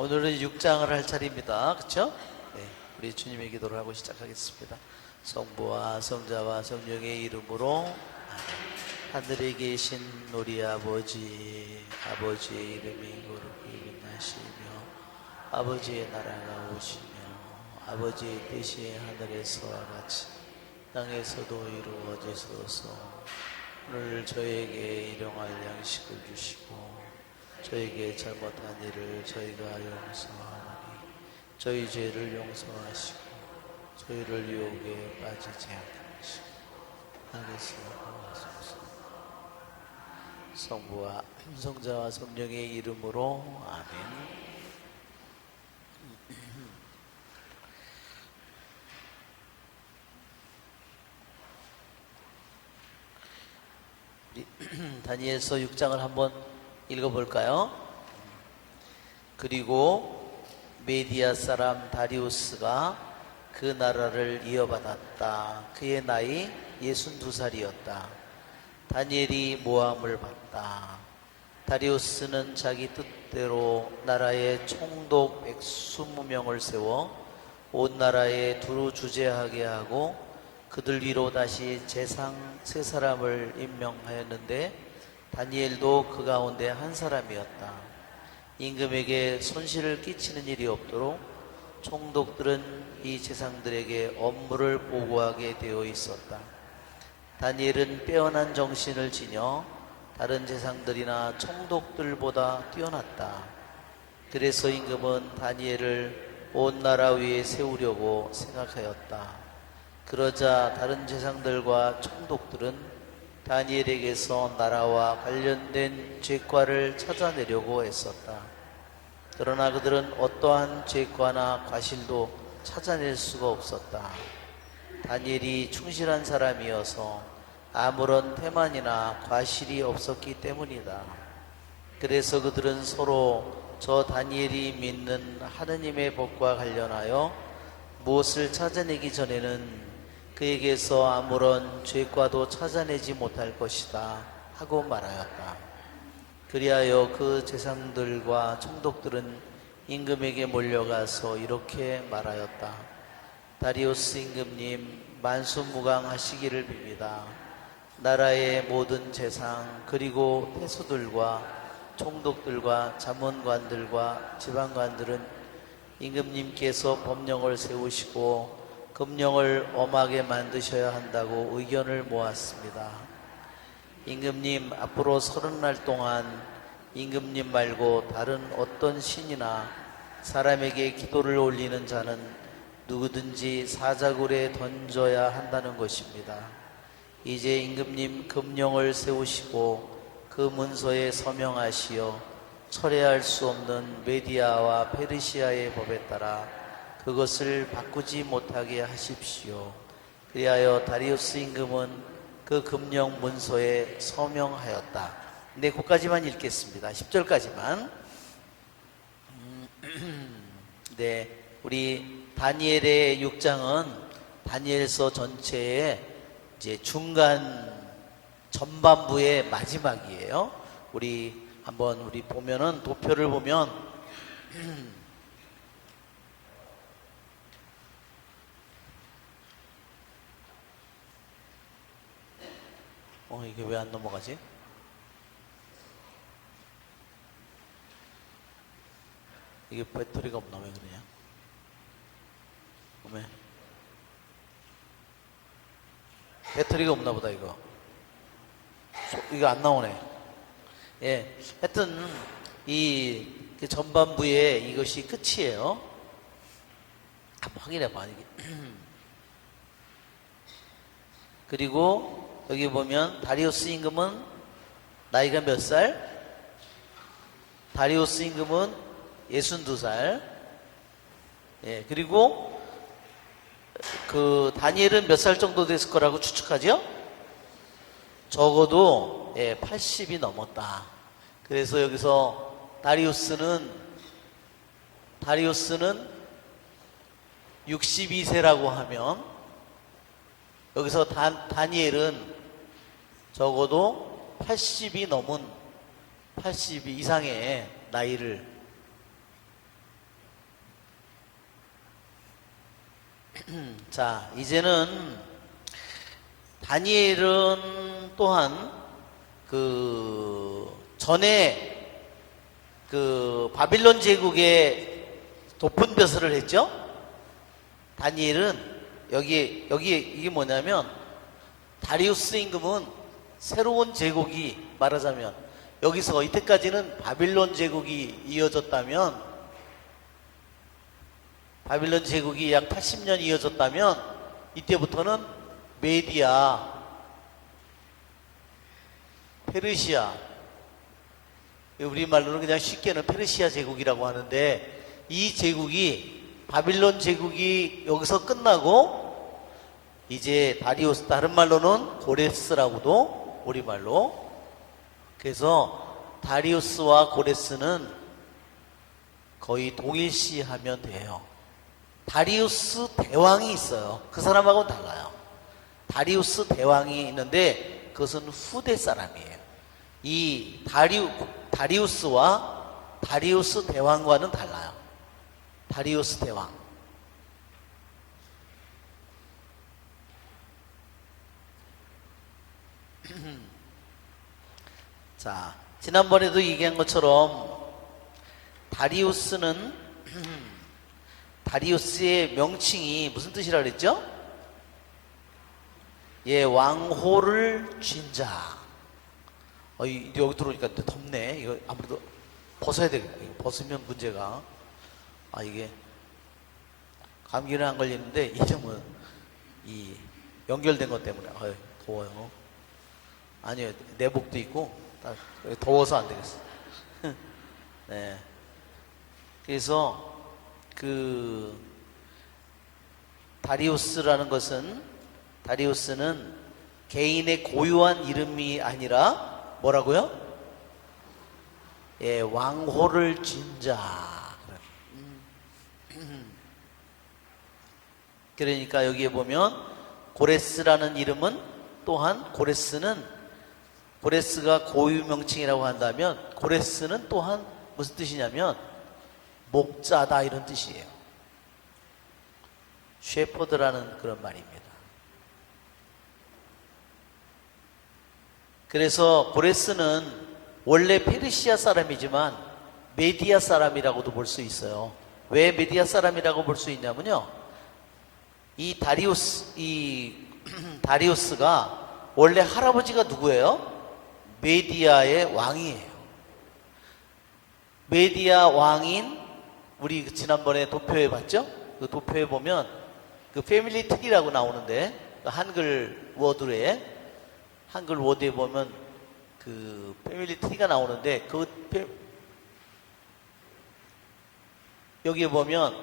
오늘은 6장을 할 차례입니다. 그렇죠? 네, 우리 주님의 기도를 하고 시작하겠습니다. 성부와 성자와 성령의 이름으로 아멘. 하늘에 계신 우리 아버지, 아버지의 이름이 거룩히 빛나시며 아버지의 나라가 오시며 아버지의 뜻이 하늘에서와 같이 땅에서도 이루어지소서. 오늘 저에게 일용할 양식을 주시고 저에게 잘못한 일을 저희가 용서하오니 저희 죄를 용서하시고 저희를 유혹에 빠지지 않게 하시고 악에서 구하소서. 성부와 성자와 성령의 이름으로 아멘. 다니엘서 6장을 한번 읽어볼까요? 그리고 메디아 사람 다리우스가 그 나라를 이어받았다. 그의 나이 62살이었다. 다니엘이 모함을 받다. 다리우스는 자기 뜻대로 나라에 총독 120명을 세워 온 나라에 두루 주재하게 하고 그들 위로 다시 재상 3사람을 임명하였는데 다니엘도 그 가운데 한 사람이었다. 임금에게 손실을 끼치는 일이 없도록 총독들은 이 재상들에게 업무를 보고하게 되어 있었다. 다니엘은 빼어난 정신을 지녀 다른 재상들이나 총독들보다 뛰어났다. 그래서 임금은 다니엘을 온 나라 위에 세우려고 생각하였다. 그러자 다른 재상들과 총독들은 다니엘에게서 나라와 관련된 죄과를 찾아내려고 애썼다. 그러나 그들은 어떠한 죄과나 과실도 찾아낼 수가 없었다. 다니엘이 충실한 사람이어서 아무런 태만이나 과실이 없었기 때문이다. 그래서 그들은 서로 저 다니엘이 믿는 하느님의 법과 관련하여 무엇을 찾아내기 전에는 그에게서 아무런 죄과도 찾아내지 못할 것이다 하고 말하였다. 그리하여 그 재상들과 총독들은 임금에게 몰려가서 이렇게 말하였다. 다리우스 임금님, 만수무강하시기를 빕니다. 나라의 모든 재상 그리고 태수들과 총독들과 자문관들과 지방관들은 임금님께서 법령을 세우시고 금령을 엄하게 만드셔야 한다고 의견을 모았습니다. 임금님, 앞으로 30날 동안 임금님 말고 다른 어떤 신이나 사람에게 기도를 올리는 자는 누구든지 사자굴에 던져야 한다는 것입니다. 이제 임금님 금령을 세우시고 그 문서에 서명하시어 철회할 수 없는 메디아와 페르시아의 법에 따라 그것을 바꾸지 못하게 하십시오. 그리하여 다리우스 임금은 그 금령 문서에 서명하였다. 네, 거기까지만 읽겠습니다. 10절까지만. 네, 우리 다니엘의 6장은 다니엘서 전체의 이제 중간 전반부의 마지막이에요. 우리 한번 우리 보면은 도표를 보면 이게 왜 안 넘어가지? 이게 배터리가 없나 왜 그러냐? 왜? 배터리가 없나 보다 이거. 이거 안 나오네. 예, 하여튼 이 전반부에 이것이 끝이에요. 한번 확인해봐. 그리고 여기 보면 다리우스 임금은 나이가 몇 살? 다리우스 임금은 62살. 예, 그리고 그 다니엘은 몇 살 정도 됐을 거라고 추측하죠? 적어도 80이 넘었다. 그래서 여기서 다리우스는 62세라고 하면 여기서 다니엘은 적어도 80이 넘은 80 이상의 나이를 자, 이제는 다니엘은 또한 그 전에 그 바빌론 제국에 높은 벼슬을 했죠. 다니엘은 여기 이게 뭐냐면 다리우스 임금은 새로운 제국이 말하자면 여기서 이때까지는 바빌론 제국이 이어졌다면 바빌론 제국이 약 80년 이어졌다면 이때부터는 메디아, 페르시아, 우리말로는 그냥 쉽게는 페르시아 제국이라고 하는데 이 제국이 바빌론 제국이 여기서 끝나고 이제 다리우스, 다른 말로는 고레스라고도 우리말로, 그래서 다리우스와 고레스는 거의 동일시하면 돼요. 다리우스 대왕이 있어요. 그 사람하고는 달라요. 다리우스 대왕이 있는데 그것은 후대 사람이에요. 이 다리우스와 다리우스 대왕과는 달라요. 다리우스 대왕. 자, 지난번에도 얘기한 것처럼 다리우스는 다리우스의 명칭이 무슨 뜻이라 그랬죠? 예, 왕호를 쥔 자. 여기 들어오니까 덥네. 이거 아무래도 벗어야 되겠다. 이거 벗으면 문제가. 이게 감기는 안 걸리는데 이름은 이 연결된 것 때문에 더워요. 아니요, 내복도 있고 더워서 안 되겠어. 네. 그래서 그 다리우스는 개인의 고유한 이름이 아니라 뭐라고요? 예, 왕호를 쥔 자. 그러니까 여기에 보면 고레스라는 이름은 또한 고레스가 고유 명칭이라고 한다면 고레스는 또한 무슨 뜻이냐면 목자다 이런 뜻이에요. 셰퍼드라는 그런 말입니다. 그래서 고레스는 원래 페르시아 사람이지만 메디아 사람이라고도 볼 수 있어요. 왜 메디아 사람이라고 볼 수 있냐면요, 이 다리우스가 원래 할아버지가 누구예요? 메디아의 왕이에요. 메디아 왕인, 우리 지난번에 도표에 봤죠? 그 도표에 보면 그 패밀리 트리라고 나오는데 한글 워드에 보면 그 패밀리 트리가 나오는데 여기에 보면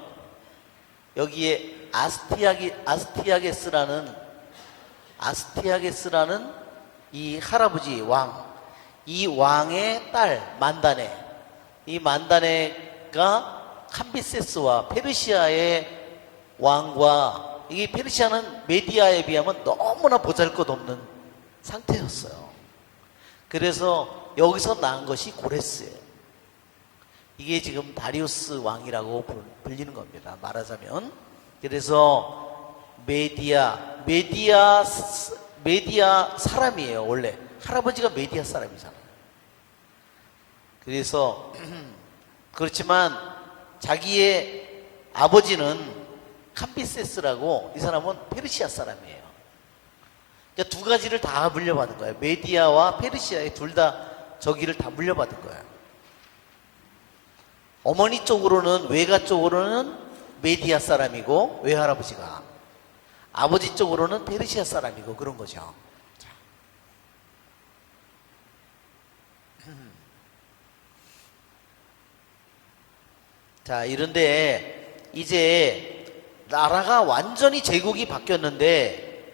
여기에 아스티아게스라는 이 할아버지 왕, 이 왕의 딸 이 만다네가 캄비세스와 페르시아의 왕과, 이 페르시아는 메디아에 비하면 너무나 보잘것없는 상태였어요. 그래서 여기서 낳은 것이 고레스예요. 이게 지금 다리우스 왕이라고 불리는 겁니다, 말하자면. 그래서 메디아 사람이에요. 원래 할아버지가 메디아 사람이잖아요. 그래서 그렇지만 자기의 아버지는 캄비세스라고, 이 사람은 페르시아 사람이에요. 그러니까 두 가지를 다 물려받은 거예요. 메디아와 페르시아의 둘 다 저기를 다 물려받은 거예요. 어머니 쪽으로는, 외가 쪽으로는 메디아 사람이고 외할아버지가, 아버지 쪽으로는 페르시아 사람이고 그런 거죠. 자, 이런데 이제 나라가 완전히 제국이 바뀌었는데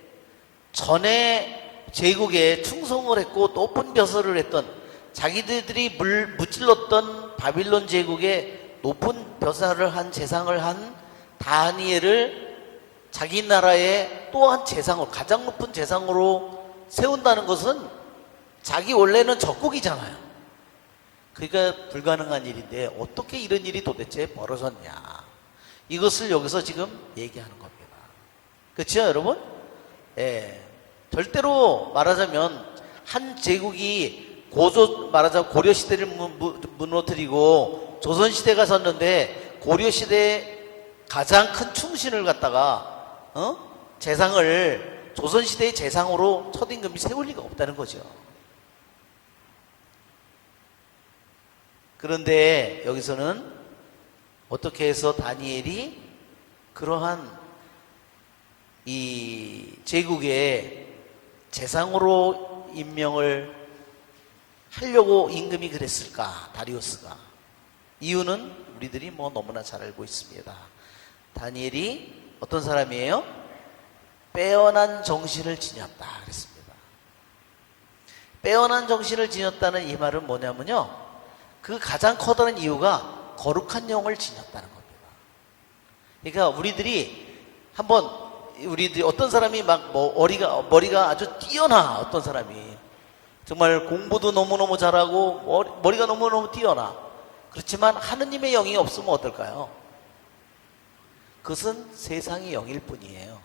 전에 제국에 충성을 했고 높은 벼슬을 했던, 자기들이 무찔렀던 바빌론 제국에 높은 벼슬을 한, 재상을 한 다니엘을 자기 나라의 또한 재상으로, 가장 높은 재상으로 세운다는 것은 자기 원래는 적국이잖아요. 그러니까 불가능한 일인데 어떻게 이런 일이 도대체 벌어졌냐, 이것을 여기서 지금 얘기하는 겁니다. 그렇죠, 여러분? 예. 절대로 말하자면 한 제국이 말하자면 고려 시대를 무너뜨리고 조선 시대가 섰는데 고려 시대에 가장 큰 충신을 갖다가 재상을 조선 시대의 재상으로 첫 임금이 세울 리가 없다는 거죠. 그런데 여기서는 어떻게 해서 다니엘이 그러한 이 제국의 재상으로 임명을 하려고 임금이 그랬을까? 다리우스가. 이유는 우리들이 뭐 너무나 잘 알고 있습니다. 다니엘이 어떤 사람이에요? 빼어난 정신을 지녔다 그랬습니다. 빼어난 정신을 지녔다는 이 말은 뭐냐면요, 그 가장 커다란 이유가 거룩한 영을 지녔다는 겁니다. 그러니까 우리들이 어떤 사람이 막 머리가 아주 뛰어나, 어떤 사람이 정말 공부도 너무너무 잘하고 머리가 너무너무 뛰어나. 그렇지만 하느님의 영이 없으면 어떨까요? 그것은 세상의 영일 뿐이에요.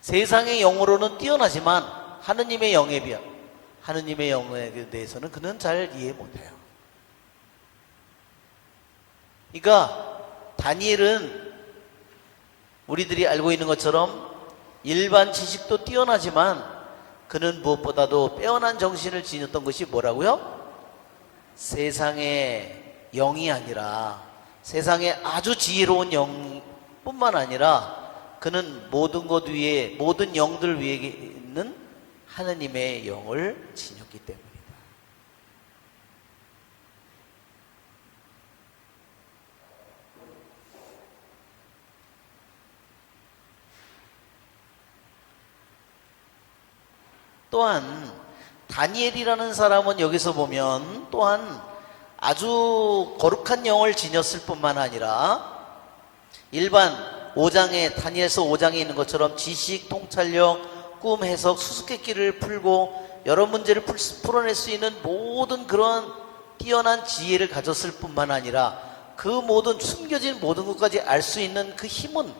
세상의 영으로는 뛰어나지만 하느님의 영에 대해서는 그는 잘 이해 못해요. 그러니까 다니엘은 우리들이 알고 있는 것처럼 일반 지식도 뛰어나지만 그는 무엇보다도 빼어난 정신을 지녔던 것이 뭐라고요? 세상의 영이 아니라, 세상에 아주 지혜로운 영뿐만 아니라 그는 모든 것 위에, 모든 영들 위에 있는 하느님의 영을 지녔기 때문이다. 또한 다니엘이라는 사람은 여기서 보면 또한 아주 거룩한 영을 지녔을 뿐만 아니라 일반 5장에, 다니엘서 5장에 있는 것처럼 지식, 통찰력, 꿈, 해석, 수수께끼를 풀고 여러 문제를 풀어낼 수 있는 모든 그런 뛰어난 지혜를 가졌을 뿐만 아니라 그 모든 숨겨진 모든 것까지 알 수 있는 그 힘은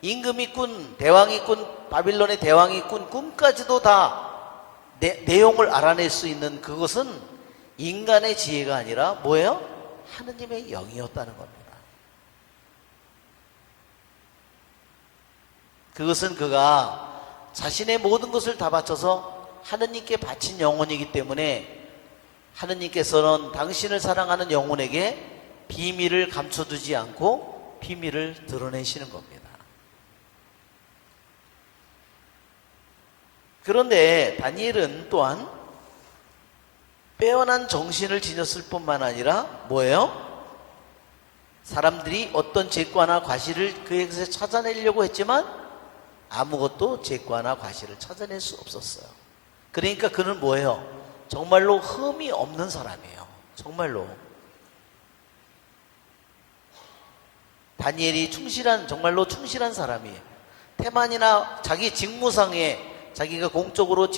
임금이 꾼, 대왕이 꾼, 바빌론의 대왕이 꾼 꿈까지도 다 내용을 알아낼 수 있는 그것은 인간의 지혜가 아니라 뭐예요? 하느님의 영이었다는 겁니다. 그것은 그가 자신의 모든 것을 다 바쳐서 하느님께 바친 영혼이기 때문에 하느님께서는 당신을 사랑하는 영혼에게 비밀을 감춰두지 않고 비밀을 드러내시는 겁니다. 그런데 다니엘은 또한 빼어난 정신을 지녔을 뿐만 아니라 뭐예요? 사람들이 어떤 죄과나 과실을 그에게서 찾아내려고 했지만 아무것도 죄과나 과실을 찾아낼 수 없었어요. 그러니까 그는 뭐예요? 정말로 흠이 없는 사람이에요. 정말로. 다니엘이 정말로 충실한 사람이에요. 태만이나 자기 직무상에 자기가 공적으로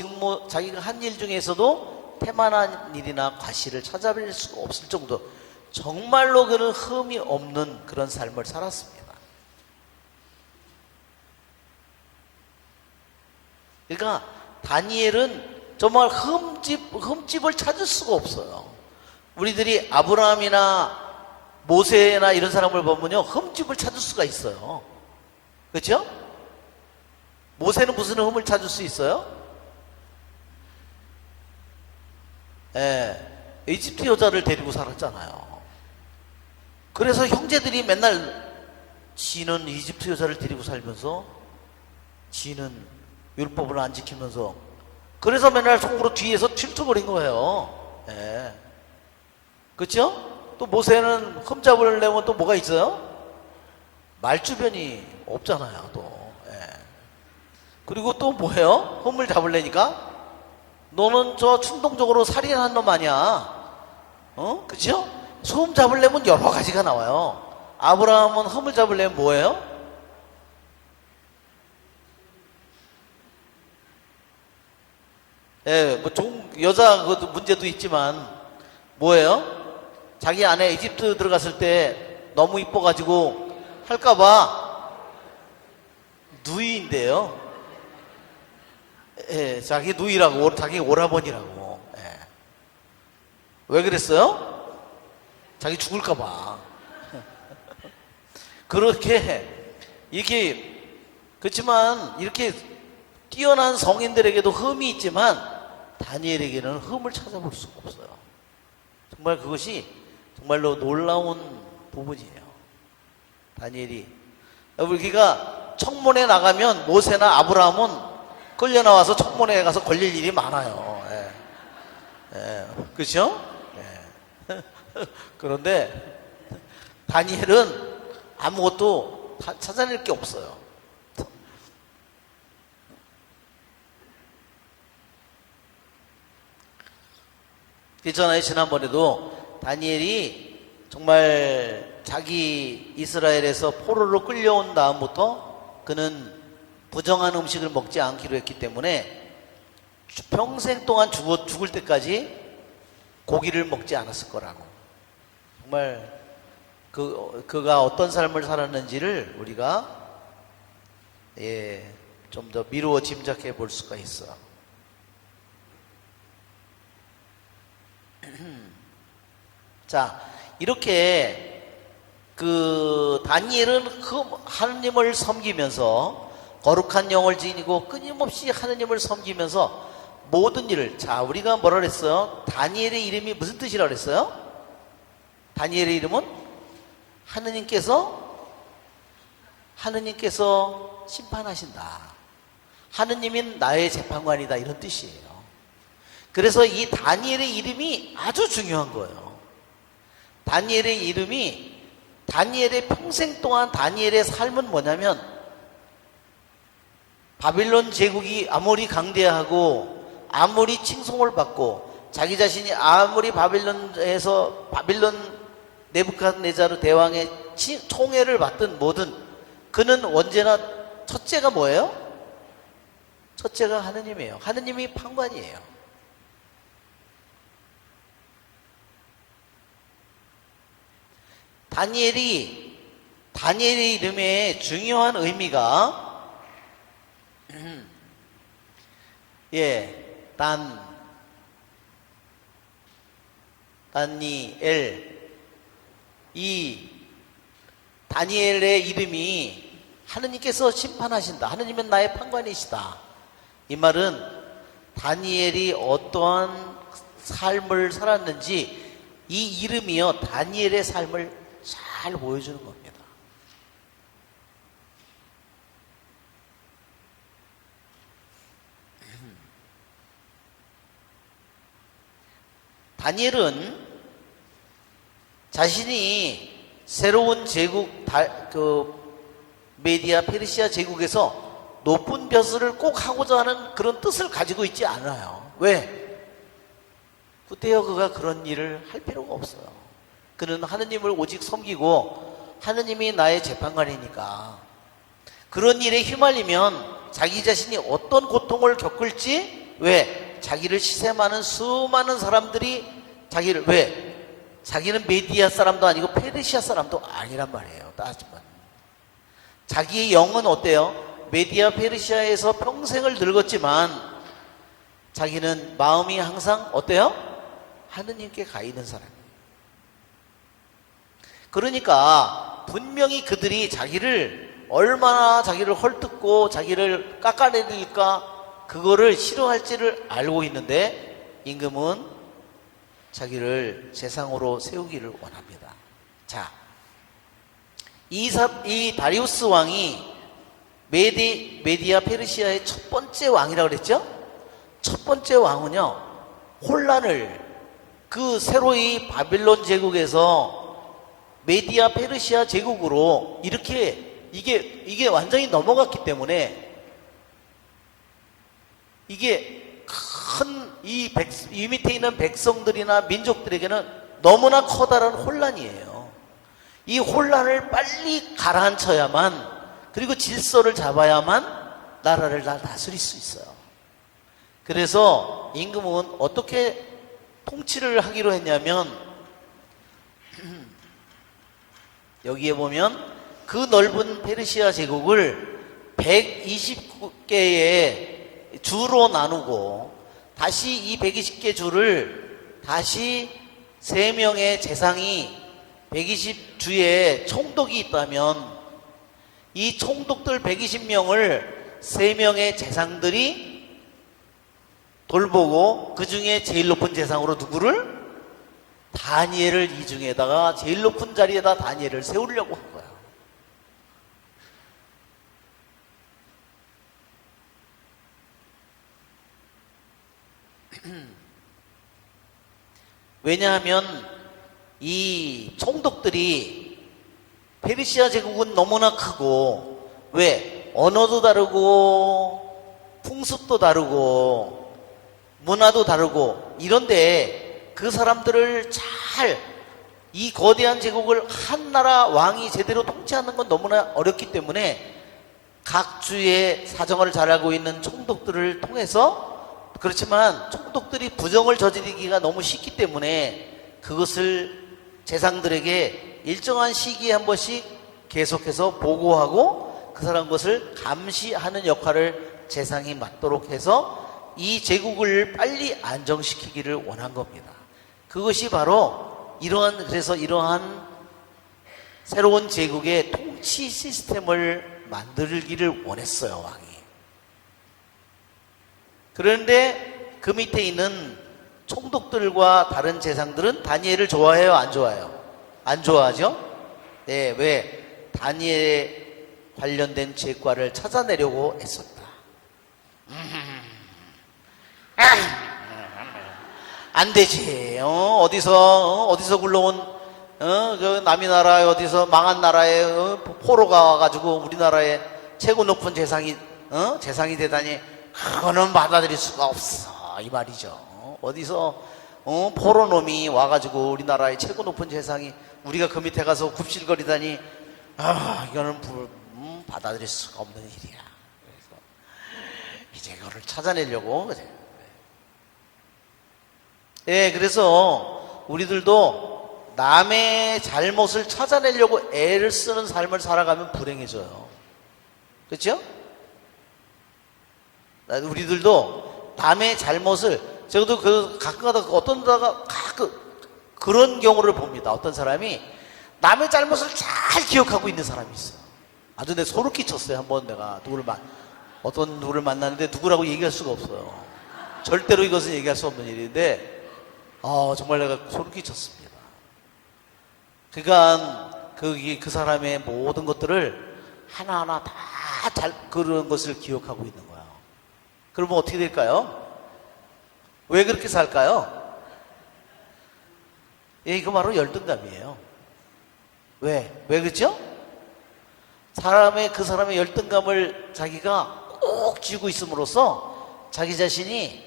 자기가 한 일 중에서도 태만한 일이나 과실을 찾아낼 수가 없을 정도, 정말로 그는 흠이 없는 그런 삶을 살았습니다. 그러니까 다니엘은 정말 흠집을 찾을 수가 없어요. 우리들이 아브라함이나 모세나 이런 사람을 보면요, 흠집을 찾을 수가 있어요. 그렇죠? 모세는 무슨 흠을 찾을 수 있어요? 이집트 여자를 데리고 살았잖아요. 그래서 형제들이 맨날 지는 이집트 여자를 데리고 살면서 지는 율법을 안 지키면서 그래서 맨날 속으로 뒤에서 튠튠거린 거예요. 그렇죠? 또 모세는 흠 잡으려면 또 뭐가 있어요? 말주변이 없잖아요. 또. 그리고 또 뭐예요? 흠을 잡으려니까 너는 저 충동적으로 살인한 놈 아니야. 그죠? 흠 잡으려면 여러 가지가 나와요. 아브라함은 흠을 잡으려면 뭐예요? 뭐 여자 그 문제도 있지만 뭐예요? 자기 아내 이집트 들어갔을 때 너무 이뻐가지고 할까봐 누이인데요. 예, 자기 누이라고, 자기 오라버니라고. 예. 왜 그랬어요? 자기 죽을까봐. 그렇게, 이렇게, 그렇지만, 이렇게 뛰어난 성인들에게도 흠이 있지만, 다니엘에게는 흠을 찾아볼 수가 없어요. 정말 그것이 정말로 놀라운 부분이에요. 다니엘이. 우리가 청문회 나가면 모세나 아브라함은 끌려 나와서 청문회에 가서 걸릴 일이 많아요. 예. 예. 그렇죠? 예. 그런데 다니엘은 아무것도 찾아낼 게 없어요. 그전에 지난번에도 다니엘이 정말 자기 이스라엘에서 포로로 끌려온 다음부터 그는 부정한 음식을 먹지 않기로 했기 때문에 평생 동안 죽을 때까지 고기를 먹지 않았을 거라고. 정말 그가 어떤 삶을 살았는지를 우리가 좀 더 미루어 짐작해 볼 수가 있어. 자, 이렇게 다니엘은 하느님을 섬기면서 거룩한 영을 지니고 끊임없이 하느님을 섬기면서 모든 일을, 자, 우리가 뭐라 그랬어요? 다니엘의 이름이 무슨 뜻이라고 그랬어요? 다니엘의 이름은 하느님께서 심판하신다. 하느님인 나의 재판관이다. 이런 뜻이에요. 그래서 이 다니엘의 이름이 아주 중요한 거예요. 다니엘의 이름이, 다니엘의 평생 동안 다니엘의 삶은 뭐냐면 바빌론 제국이 아무리 강대하고 아무리 칭송을 받고 자기 자신이 아무리 바빌론 네부갓네자르 대왕의 총애를 받든 뭐든 그는 언제나 첫째가 뭐예요? 첫째가 하느님이에요. 하느님이 판관이에요. 다니엘의 이름의 중요한 의미가 다니엘, 이 다니엘의 이름이 하느님께서 심판하신다. 하느님은 나의 판관이시다. 이 말은 다니엘이 어떠한 삶을 살았는지 이 이름이요 다니엘의 삶을 잘 보여주는 겁니다. 다니엘은 자신이 새로운 제국, 메디아 페르시아 제국에서 높은 벼슬을 꼭 하고자 하는 그런 뜻을 가지고 있지 않아요. 왜? 그때요 그가 그런 일을 할 필요가 없어요. 그는 하느님을 오직 섬기고 하느님이 나의 재판관이니까 그런 일에 휘말리면 자기 자신이 어떤 고통을 겪을지, 왜? 자기를 시샘하는 수많은 사람들이 자기를, 왜? 자기는 메디아 사람도 아니고 페르시아 사람도 아니란 말이에요. 따지면 자기의 영은 어때요? 메디아 페르시아에서 평생을 늙었지만 자기는 마음이 항상 어때요? 하느님께 가 있는 사람이에요. 그러니까 분명히 그들이 얼마나 자기를 헐뜯고 자기를 깎아내릴까 그거를 싫어할지를 알고 있는데 임금은 자기를 재상으로 세우기를 원합니다. 자, 이 다리우스 왕이 메디아 페르시아의 첫 번째 왕이라고 그랬죠? 첫 번째 왕은요, 혼란을 새로이 바빌론 제국에서 메디아 페르시아 제국으로 이렇게 이게 완전히 넘어갔기 때문에 이게 이 밑에 있는 백성들이나 민족들에게는 너무나 커다란 혼란이에요. 이 혼란을 빨리 가라앉혀야만, 그리고 질서를 잡아야만 나라를 다 다스릴 수 있어요. 그래서 임금은 어떻게 통치를 하기로 했냐면, 여기에 보면 그 넓은 페르시아 제국을 120개의 주로 나누고 다시 이 120개 주를 다시 3명의 재상이 120주에 총독이 있다면 이 총독들 120명을 3명의 재상들이 돌보고 그 중에 제일 높은 재상으로 누구를? 다니엘을 이 중에다가 제일 높은 자리에다 다니엘을 세우려고 한 거야. 왜냐하면 이 총독들이 페르시아 제국은 너무나 크고, 왜? 언어도 다르고 풍습도 다르고 문화도 다르고 이런데 그 사람들을 잘 이 거대한 제국을 한 나라 왕이 제대로 통치하는 건 너무나 어렵기 때문에 각 주의 사정을 잘 알고 있는 총독들을 통해서, 그렇지만 총독들이 부정을 저지르기가 너무 쉽기 때문에 그것을 재상들에게 일정한 시기에 한 번씩 계속해서 보고하고 그 사람 것을 감시하는 역할을 재상이 맡도록 해서 이 제국을 빨리 안정시키기를 원한 겁니다. 그것이 바로 그래서 이러한 새로운 제국의 통치 시스템을 만들기를 원했어요, 왕이. 그런데 그 밑에 있는 총독들과 다른 재상들은 다니엘을 좋아해요, 안 좋아해요? 안 좋아하죠? 네, 왜? 다니엘에 관련된 죄과를 찾아내려고 애썼다. 안 되지. 어디서 굴러온 그 남이 나라에 어디서 망한 나라에 포로가 와가지고 우리나라에 최고 높은 재상이 되다니 그거는 받아들일 수가 없어, 이 말이죠. 어디서 포로놈이 와가지고 우리나라의 최고 높은 재상이 우리가 그 밑에 가서 굽실거리다니 이거는 받아들일 수가 없는 일이야. 그래서 이제 그거를 찾아내려고 그래. 예, 그래서 우리들도 남의 잘못을 찾아내려고 애를 쓰는 삶을 살아가면 불행해져요. 그렇죠? 우리들도 남의 잘못을, 저도 가끔가다 어떤 데다가 그런 경우를 봅니다. 어떤 사람이 남의 잘못을 잘 기억하고 있는 사람이 있어요. 아주 내 소름 끼쳤어요. 한번 내가 어떤 누구를 만났는데 누구라고 얘기할 수가 없어요. 절대로 이것은 얘기할 수 없는 일인데 정말 내가 소름 끼쳤습니다. 그러니까 그 사람의 모든 것들을 하나하나 다 그런 것을 기억하고 있는 거예요. 그러면 어떻게 될까요? 왜 그렇게 살까요? 이거 바로 열등감이에요. 왜 그렇죠? 그 사람의 열등감을 자기가 꼭 쥐고 있음으로써 자기 자신이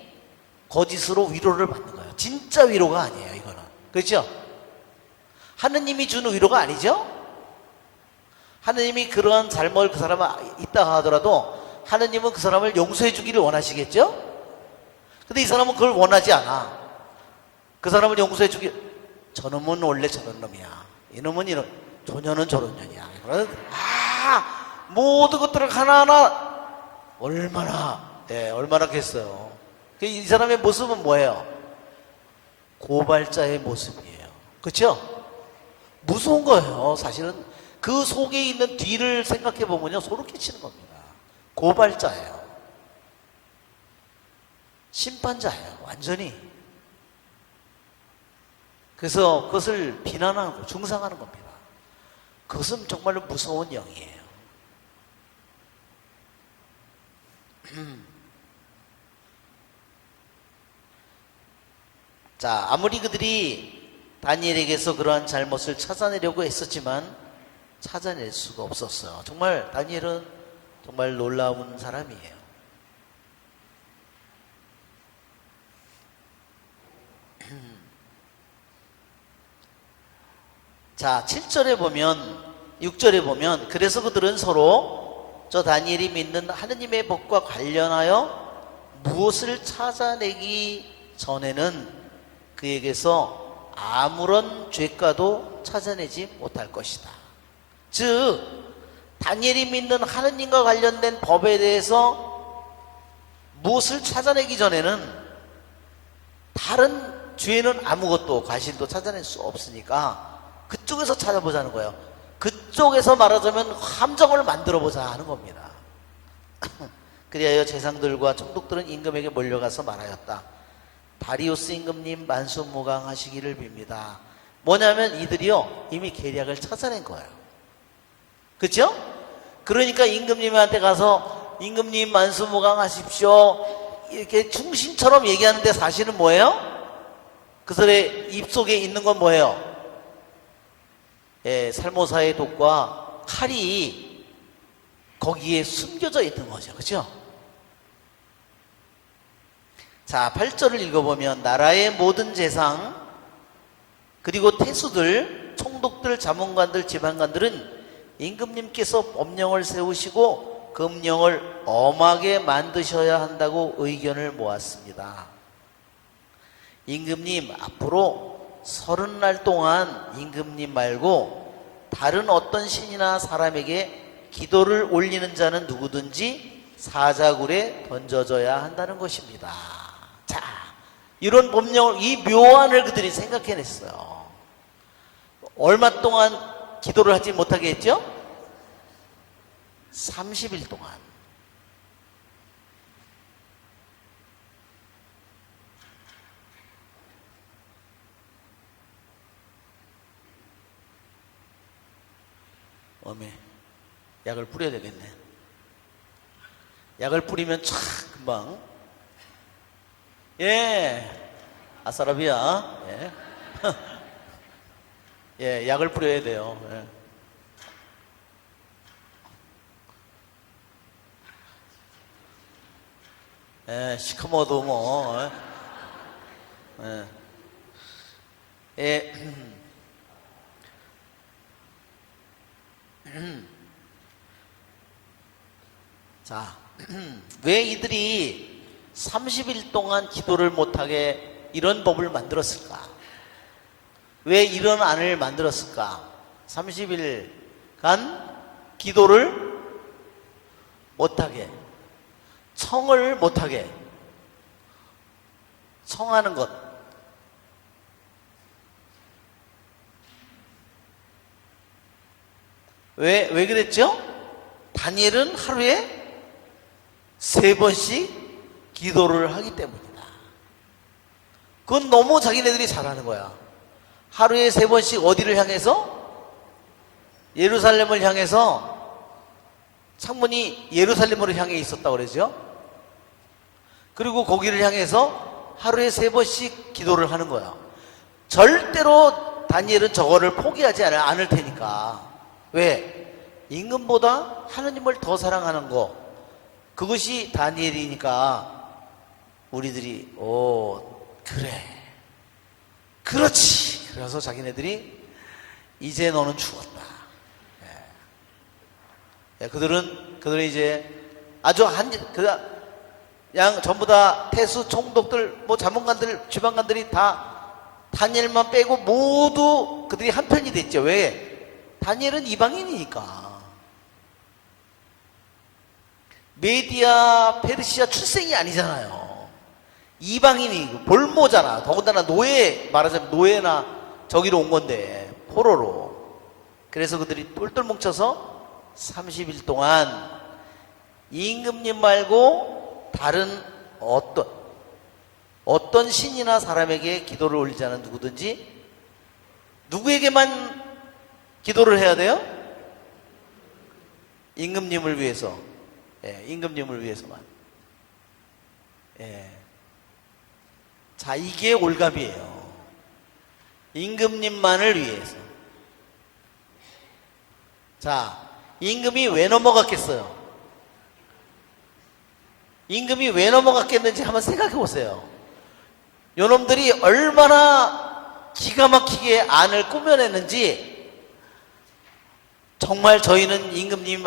거짓으로 위로를 받는 거예요. 진짜 위로가 아니에요, 이거는. 그렇죠? 하느님이 주는 위로가 아니죠? 하느님이 그러한 잘못을 그 사람은 있다 하더라도 하느님은 그 사람을 용서해 주기를 원하시겠죠? 근데 이 사람은 그걸 원하지 않아. 그 사람을 용서해 저놈은 원래 저런 놈이야. 이놈은 이놈, 조녀는 저런 년이야. 모든 것들을 하나하나 얼마나 겠어요. 이 사람의 모습은 뭐예요? 고발자의 모습이에요. 그렇죠? 무서운 거예요. 사실은 그 속에 있는 뒤를 생각해 보면요, 소름 끼치는 겁니다. 고발자예요. 심판자예요, 완전히. 그래서 그것을 비난하고 중상하는 겁니다. 그것은 정말로 무서운 영이에요. 자, 아무리 그들이 다니엘에게서 그러한 잘못을 찾아내려고 했었지만 찾아낼 수가 없었어요. 정말 다니엘은 정말 놀라운 사람이에요. 자, 7절에 보면, 6절에 보면, 그래서 그들은 서로 저 다니엘이 믿는 하느님의 법과 관련하여 무엇을 찾아내기 전에는 그에게서 아무런 죄과도 찾아내지 못할 것이다. 즉, 다니엘이 믿는 하느님과 관련된 법에 대해서 무엇을 찾아내기 전에는 다른 죄는 아무것도 과실도 찾아낼 수 없으니까 그쪽에서 찾아보자는 거예요. 그쪽에서 말하자면 함정을 만들어보자 하는 겁니다. 그리하여 재상들과 총독들은 임금에게 몰려가서 말하였다. 다리우스 임금님 만수무강하시기를 빕니다. 뭐냐면 이들이요 이미 계략을 찾아낸 거예요. 그렇죠? 그러니까 임금님한테 가서 임금님 만수무강하십시오 이렇게 충신처럼 얘기하는데 사실은 뭐예요? 그들의 입속에 있는 건 뭐예요? 예, 살모사의 독과 칼이 거기에 숨겨져 있는 거죠. 그렇죠? 자, 8절을 읽어보면 나라의 모든 재상 그리고 태수들, 총독들, 자문관들, 지방관들은 임금님께서 법령을 세우시고 금령을 엄하게 만드셔야 한다고 의견을 모았습니다. 임금님 앞으로 30날 동안 임금님 말고 다른 어떤 신이나 사람에게 기도를 올리는 자는 누구든지 사자굴에 던져져야 한다는 것입니다. 자, 이런 법령을, 이 묘안을 그들이 생각해냈어요. 얼마 동안 기도를 하지 못하게 했죠? 30일 동안. 어메, 약을 뿌려야 되겠네. 약을 뿌리면 촥 금방. 예, 아싸라비아. 예. 예, 약을 뿌려야 돼요. 예. 예, 시커머도 뭐. 예. 예. 자, 왜 이들이 30일 동안 기도를 못하게 이런 법을 만들었을까? 왜 이런 안을 만들었을까? 30일간 기도를 못하게, 청을 못하게, 청하는 것. 왜 그랬죠? 다니엘은 하루에 3번씩 기도를 하기 때문이다. 그건 너무 자기네들이 잘하는 거야. 하루에 3번씩 어디를 향해서? 예루살렘을 향해서. 창문이 예루살렘으로 향해 있었다고 그러죠. 그리고 거기를 향해서 하루에 3번씩 기도를 하는 거야. 절대로 다니엘은 저거를 포기하지 않을 테니까. 왜? 임금보다 하느님을 더 사랑하는 거, 그것이 다니엘이니까 우리들이 그래, 그렇지. 그래서 자기네들이 이제 너는 죽었다. 예. 그들은 이제 아주 그냥 전부 다 태수, 총독들, 뭐 자문관들, 지방관들이 다 다니엘만 빼고 모두 그들이 한편이 됐죠. 왜? 다니엘은 이방인이니까. 메디아, 페르시아 출생이 아니잖아요. 이방인이 볼모잖아. 더군다나 말하자면 노예나 저기로 온 건데, 포로로. 그래서 그들이 똘똘 뭉쳐서 30일 동안 임금님 말고 다른 어떤 신이나 사람에게 기도를 올리지 않은 누구든지, 누구에게만 기도를 해야 돼요? 임금님을 위해서. 예, 임금님을 위해서만. 예. 자, 이게 올갑이에요. 임금님만을 위해서. 자, 임금이 왜 넘어갔겠어요? 임금이 왜 넘어갔겠는지 한번 생각해 보세요. 요놈들이 얼마나 기가 막히게 안을 꾸며냈는지. 정말 저희는 임금님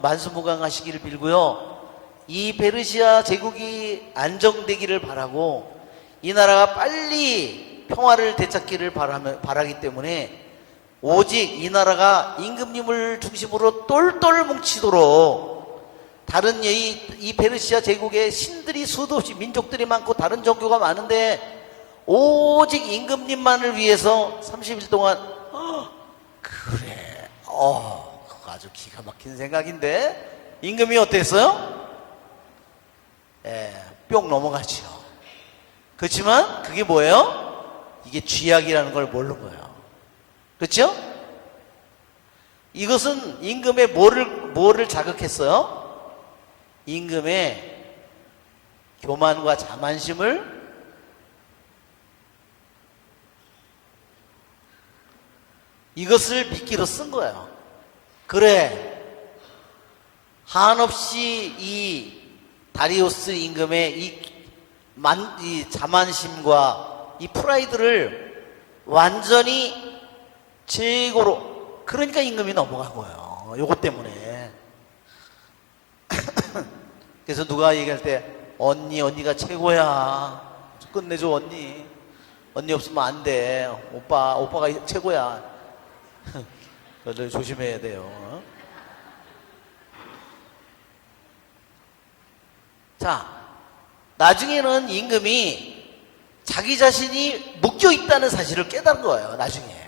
만수무강하시기를 빌고요, 이 페르시아 제국이 안정되기를 바라고 이 나라가 빨리 평화를 되찾기를 바라기 때문에 오직 이 나라가 임금님을 중심으로 똘똘 뭉치도록 다른 이 페르시아 제국에 신들이 수도 없이 민족들이 많고 다른 종교가 많은데 오직 임금님만을 위해서 30일 동안 그래 그거 아주 기가 막힌 생각인데 임금이 어땠어요? 뿅 넘어가죠. 그렇지만 그게 뭐예요? 이게 쥐약이라는 걸 모르는 거예요. 그렇죠? 이것은 임금의 뭐를 자극했어요? 임금의 교만과 자만심을 이것을 미끼로 쓴 거예요. 그래, 한없이 이 다리우스 임금의 이 자만심과 이 프라이드를 완전히 최고로, 그러니까 임금이 넘어간 거예요. 요것 때문에. 그래서 누가 얘기할 때 언니가 최고야, 끝내줘 언니 없으면 안 돼, 오빠가 최고야. 그걸 조심해야 돼요. 자, 나중에는 임금이 자기 자신이 묶여 있다는 사실을 깨달은 거예요. 나중에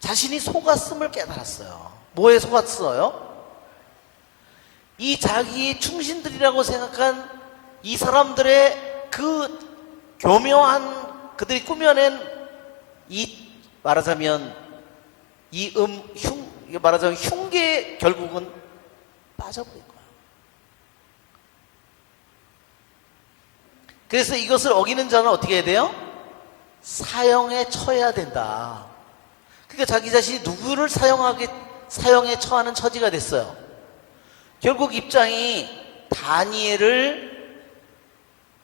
자신이 속았음을 깨달았어요. 뭐에 속았어요? 이 자기의 충신들이라고 생각한 이 사람들의 그 교묘한, 그들이 꾸며낸 이 말하자면 말하자면 흉계에 결국은 빠져버린 거예요. 그래서 이것을 어기는 자는 어떻게 해야 돼요? 사형에 처해야 된다. 그러니까 자기 자신이 누구를 사형에 처하는 처지가 됐어요. 결국 입장이 다니엘을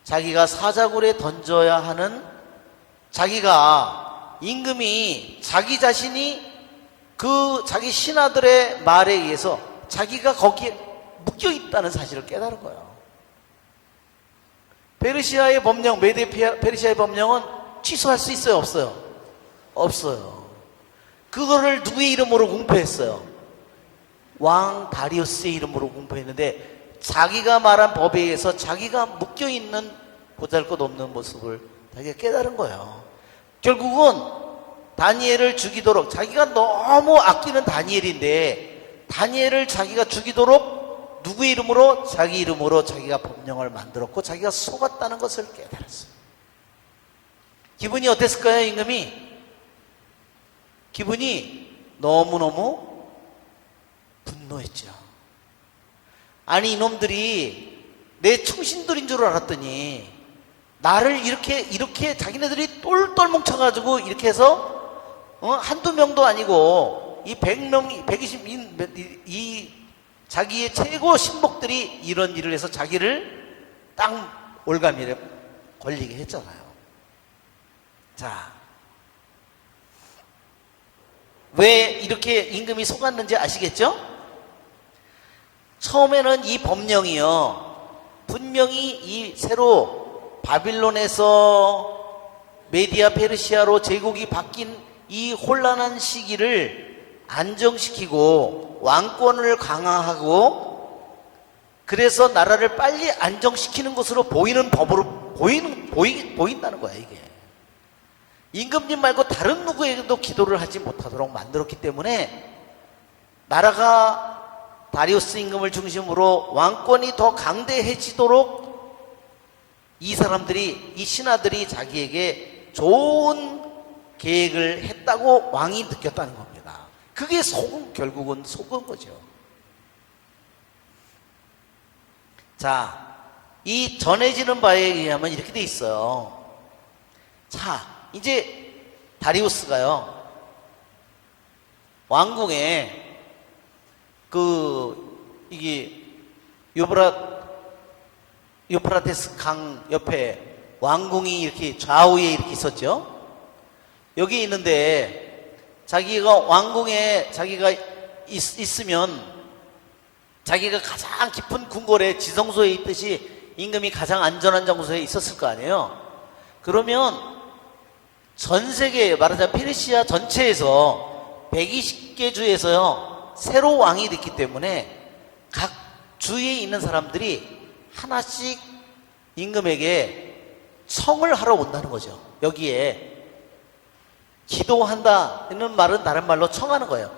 자기가 사자굴에 던져야 하는, 자기가 임금이 자기 자신이 그 자기 신하들의 말에 의해서 자기가 거기에 묶여 있다는 사실을 깨달은 거예요. 페르시아의 법령, 페르시아의 법령은 취소할 수 있어요, 없어요? 없어요. 그거를 누구의 이름으로 공포했어요? 왕 다리우스의 이름으로 공포했는데, 자기가 말한 법에 의해서 자기가 묶여있는 보잘것없는 모습을 자기가 깨달은 거예요. 결국은 다니엘을 죽이도록, 자기가 너무 아끼는 다니엘인데 다니엘을 자기가 죽이도록 누구의 이름으로? 자기 이름으로 자기가 법령을 만들었고 자기가 속았다는 것을 깨달았어요. 기분이 어땠을까요? 임금이 기분이 너무너무 분노했죠. 아니, 이놈들이 내 충신들인 줄 알았더니 나를 이렇게 자기네들이 똘똘 뭉쳐가지고 이렇게 해서 한두 명도 아니고 이 100명, 120인 이 자기의 최고 신복들이 이런 일을 해서 자기를 땅 올가미에 걸리게 했잖아요. 자, 왜 이렇게 임금이 속았는지 아시겠죠? 처음에는 이 법령이요, 분명히 이 새로 바빌론에서 메디아 페르시아로 제국이 바뀐 이 혼란한 시기를 안정시키고 왕권을 강화하고 그래서 나라를 빨리 안정시키는 것으로 보이는 법으로 보인다는 거야. 이게 임금님 말고 다른 누구에게도 기도를 하지 못하도록 만들었기 때문에 나라가 다리우스 임금을 중심으로 왕권이 더 강대해지도록 이 사람들이, 이 신하들이 자기에게 좋은 계획을 했다고 왕이 느꼈다는 겁니다. 그게 결국은 속은 거죠. 자, 이 전해지는 바에 의하면 이렇게 돼 있어요. 자, 이제 다리우스가요, 왕궁에 이게 유프라테스 강 옆에 왕궁이 이렇게 좌우에 이렇게 있었죠. 여기 있는데 자기가 왕궁에 자기가 있으면 자기가 가장 깊은 궁궐에 지성소에 있듯이 임금이 가장 안전한 장소에 있었을 거 아니에요. 그러면 전 세계, 말하자면 페르시아 전체에서 120개 주에서요, 새로 왕이 됐기 때문에 각 주에 있는 사람들이 하나씩 임금에게 청을 하러 온다는 거죠. 여기에 기도한다는 말은 다른 말로 청하는 거예요.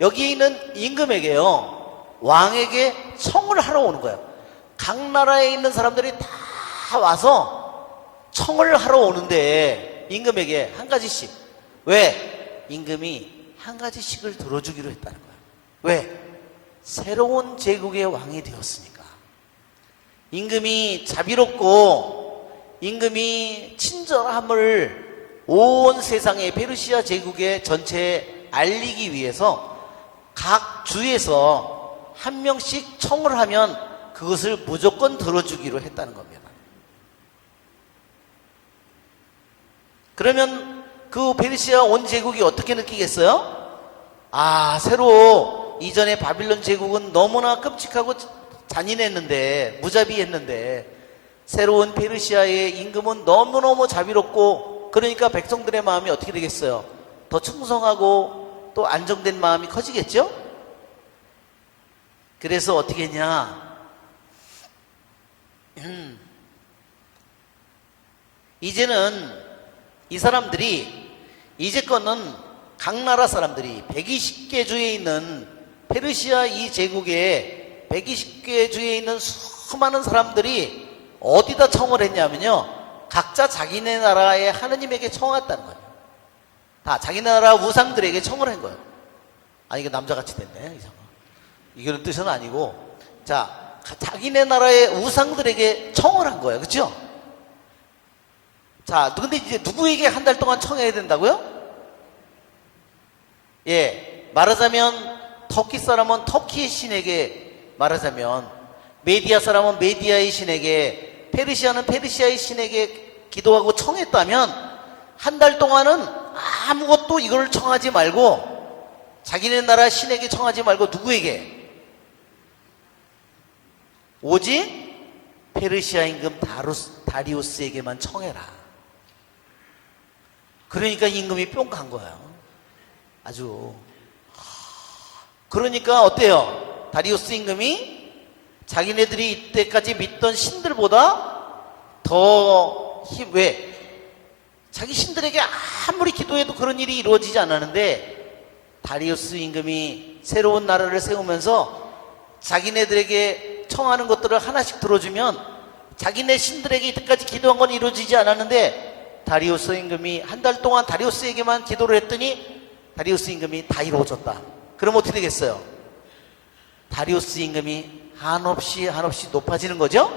여기에 있는 임금에게요, 왕에게 청을 하러 오는 거예요. 각 나라에 있는 사람들이 다 와서 청을 하러 오는데 임금에게 한 가지씩. 왜? 임금이 한 가지씩을 들어주기로 했다는 거예요. 왜? 새로운 제국의 왕이 되었으니까. 임금이 자비롭고 임금이 친절함을 온 세상의 페르시아 제국의 전체에 알리기 위해서 각 주에서 한 명씩 청을 하면 그것을 무조건 들어주기로 했다는 겁니다. 그러면 그 페르시아 온 제국이 어떻게 느끼겠어요? 아, 새로 이전에 바빌론 제국은 너무나 끔찍하고 잔인했는데, 무자비했는데, 새로운 페르시아의 임금은 너무너무 자비롭고, 그러니까 백성들의 마음이 어떻게 되겠어요? 더 충성하고 또 안정된 마음이 커지겠죠? 그래서 어떻게 했냐? 이제는 이 사람들이, 이제껏은 각 나라 사람들이 120개 주에 있는 페르시아 이 제국에 120개 주에 있는 수많은 사람들이 어디다 청을 했냐면요, 각자 자기네 나라의 하느님에게 청했다는 거예요. 다 자기 나라 우상들에게 청을 한 거예요. 아니, 이게 남자같이 됐네, 이상한. 이거는 뜻은 아니고, 자, 자기네 나라의 우상들에게 청을 한 거예요. 그렇죠? 자, 근데 이제 누구에게 한 달 동안 청해야 된다고요? 예, 말하자면 터키 사람은 터키의 신에게, 말하자면 메디아 사람은 메디아의 신에게, 페르시아는 페르시아의 신에게 기도하고 청했다면 한 달 동안은 아무것도 이걸 청하지 말고 자기네 나라 신에게 청하지 말고 누구에게? 오직 페르시아 임금 다리우스에게만 청해라. 그러니까 임금이 뿅 간 거예요. 아주. 그러니까 어때요? 다리우스 임금이 자기네들이 이때까지 믿던 신들보다 더 왜? 자기 신들에게 아무리 기도해도 그런 일이 이루어지지 않았는데, 다리우스 임금이 새로운 나라를 세우면서 자기네들에게 청하는 것들을 하나씩 들어주면 자기네 신들에게 이때까지 기도한 건 이루어지지 않았는데, 다리우스 임금이 한 달 동안 다리우스에게만 기도를 했더니 다리우스 임금이 다 이루어졌다. 그럼 어떻게 되겠어요? 다리우스 임금이 한없이 높아지는 거죠?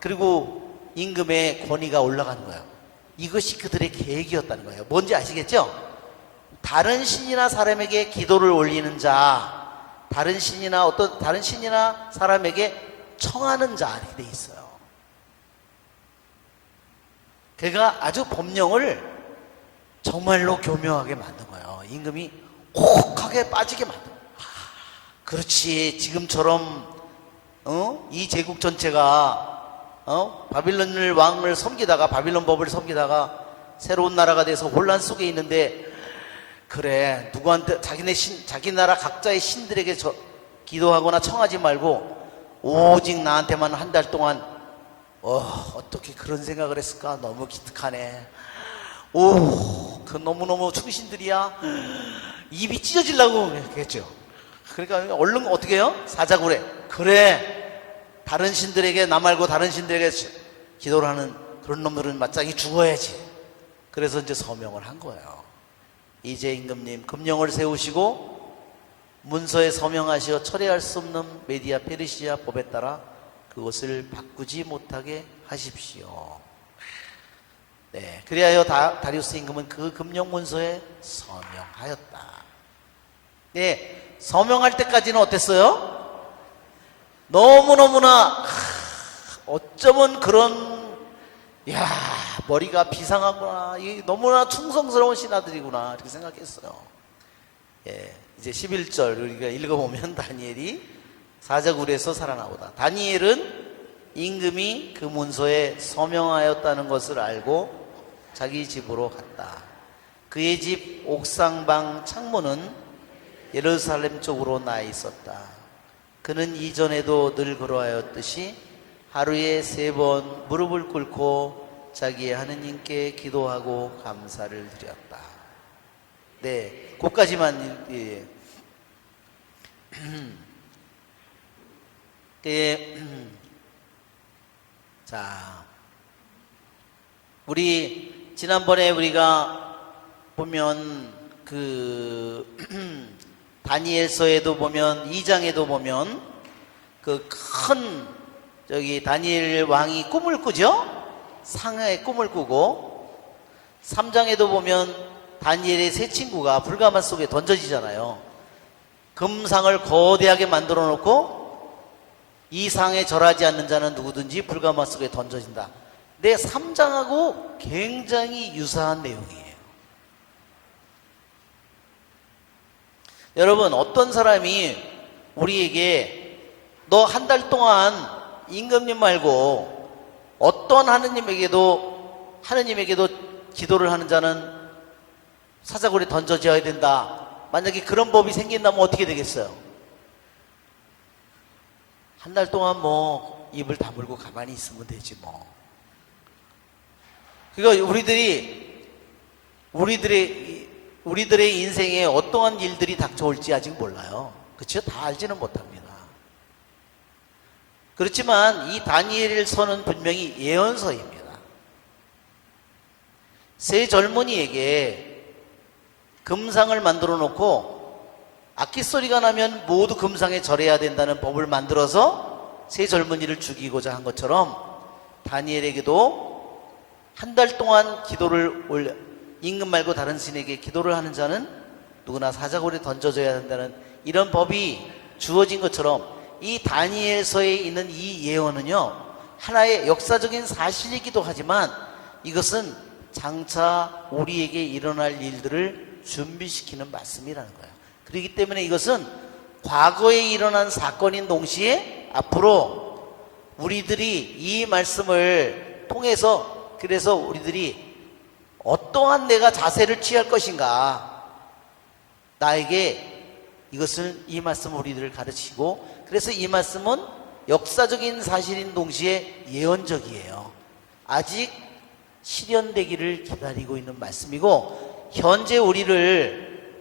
그리고 임금의 권위가 올라가는 거예요. 이것이 그들의 계획이었다는 거예요. 뭔지 아시겠죠? 다른 신이나 사람에게 기도를 올리는 자, 다른 신이나 사람에게 청하는 자, 이렇게 돼 있어요. 그가 아주 법령을 정말로 교묘하게 만든 거예요. 임금이 혹하게 빠지게 만든 거예요. 그렇지, 지금처럼 이 제국 전체가 바빌론 왕을 섬기다가, 바빌론 법을 섬기다가 새로운 나라가 돼서 혼란 속에 있는데, 그래, 누구한테 자기 나라 각자의 신들에게 기도하거나 청하지 말고 오직 나한테만 한 달 동안, 어떻게 그런 생각을 했을까? 너무 기특하네. 그 너무너무 충신들이야. 입이 찢어지려고 그랬겠죠. 그러니까 얼른 어떻게 해요? 사자굴에, 그래, 다른 신들에게, 나 말고 다른 신들에게 기도를 하는 그런 놈들은 마땅히 죽어야지. 그래서 이제 서명을 한 거예요. 이제 임금님 금령을 세우시고 문서에 서명하시어 철회할 수 없는 메디아 페르시아 법에 따라 그것을 바꾸지 못하게 하십시오. 네, 그리하여 다리우스 임금은 그 금령 문서에 서명하였다. 네, 서명할 때까지는 어땠어요? 너무너무나 어쩌면 그런, 머리가 비상하구나, 너무나 충성스러운 신하들이구나, 이렇게 생각했어요. 예, 이제 11절 우리가 읽어보면 다니엘이 사자굴에서 살아나오다. 다니엘은 임금이 그 문서에 서명하였다는 것을 알고 자기 집으로 갔다. 그의 집 옥상방 창문은 예루살렘 쪽으로 나 있었다. 그는 이전에도 늘 그러하였듯이 하루에 3번 무릎을 꿇고 자기의 하느님께 기도하고 감사를 드렸다. 네, 그까지만. 자, 우리 지난번에 우리가 보면 다니엘서에도 보면 2장에도 보면 그 큰 다니엘 왕이 꿈을 꾸죠? 상하의 꿈을 꾸고 3장에도 보면 다니엘의 세 친구가 불가마 속에 던져지잖아요. 금상을 거대하게 만들어 놓고 이 상에 절하지 않는 자는 누구든지 불가마 속에 던져진다. 내 3장하고 굉장히 유사한 내용이에요. 여러분, 어떤 사람이 우리에게 너 한 달 동안 임금님 말고 어떤 하느님에게도 기도를 하는 자는 사자굴에 던져져야 된다. 만약에 그런 법이 생긴다면 어떻게 되겠어요? 한 달 동안 뭐 입을 다물고 가만히 있으면 되지 뭐. 그러니까 우리들의 인생에 어떠한 일들이 닥쳐올지 아직 몰라요. 그렇죠? 다 알지는 못합니다. 그렇지만 이 다니엘서는 분명히 예언서입니다. 세 젊은이에게 금상을 만들어 놓고 악기 소리가 나면 모두 금상에 절해야 된다는 법을 만들어서 세 젊은이를 죽이고자 한 것처럼 다니엘에게도 한 달 동안 임금 말고 다른 신에게 기도를 하는 자는 누구나 사자굴에 던져져야 한다는 이런 법이 주어진 것처럼 이 다니엘서에 있는 이 예언은요, 하나의 역사적인 사실이기도 하지만 이것은 장차 우리에게 일어날 일들을 준비시키는 말씀이라는 거예요. 그렇기 때문에 이것은 과거에 일어난 사건인 동시에 앞으로 우리들이 이 말씀을 통해서 그래서 우리들이 어떠한 내가 자세를 취할 것인가, 나에게 이 말씀을 우리들을 가르치고, 그래서 이 말씀은 역사적인 사실인 동시에 예언적이에요. 아직 실현되기를 기다리고 있는 말씀이고, 현재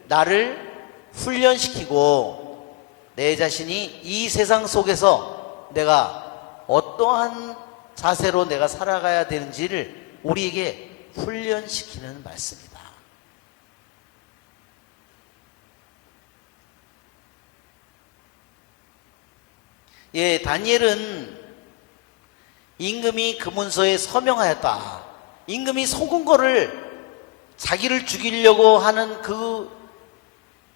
나를 훈련시키고 내 자신이 이 세상 속에서 내가 어떠한 자세로 내가 살아가야 되는지를 우리에게 훈련시키는 말씀이다. 예, 다니엘은 임금이 그 문서에 서명하였다. 임금이 속은 거를 자기를 죽이려고 하는 그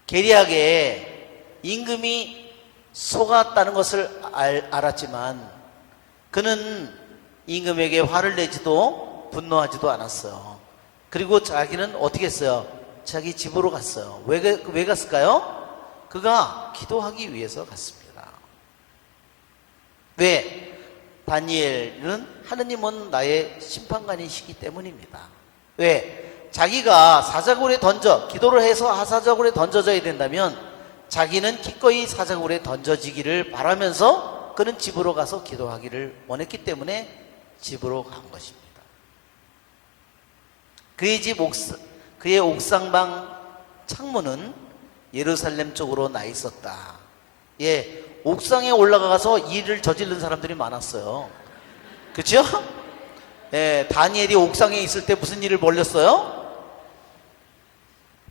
계략에 임금이 속았다는 것을 알았지만 그는 임금에게 화를 내지도 분노하지도 않았어요. 그리고 자기는 어떻게 했어요? 자기 집으로 갔어요. 왜 갔을까요? 그가 기도하기 위해서 갔습니다. 왜? 다니엘은 하느님은 나의 심판관이시기 때문입니다. 왜? 자기가 사자굴에 기도를 해서 사자굴에 던져져야 된다면 자기는 기꺼이 사자굴에 던져지기를 바라면서 그는 집으로 가서 기도하기를 원했기 때문에 집으로 간 것입니다. 그의 옥상방 창문은 예루살렘 쪽으로 나 있었다. 예, 옥상에 올라가서 일을 저지른 사람들이 많았어요. 그렇죠? 예, 다니엘이 옥상에 있을 때 무슨 일을 벌였어요?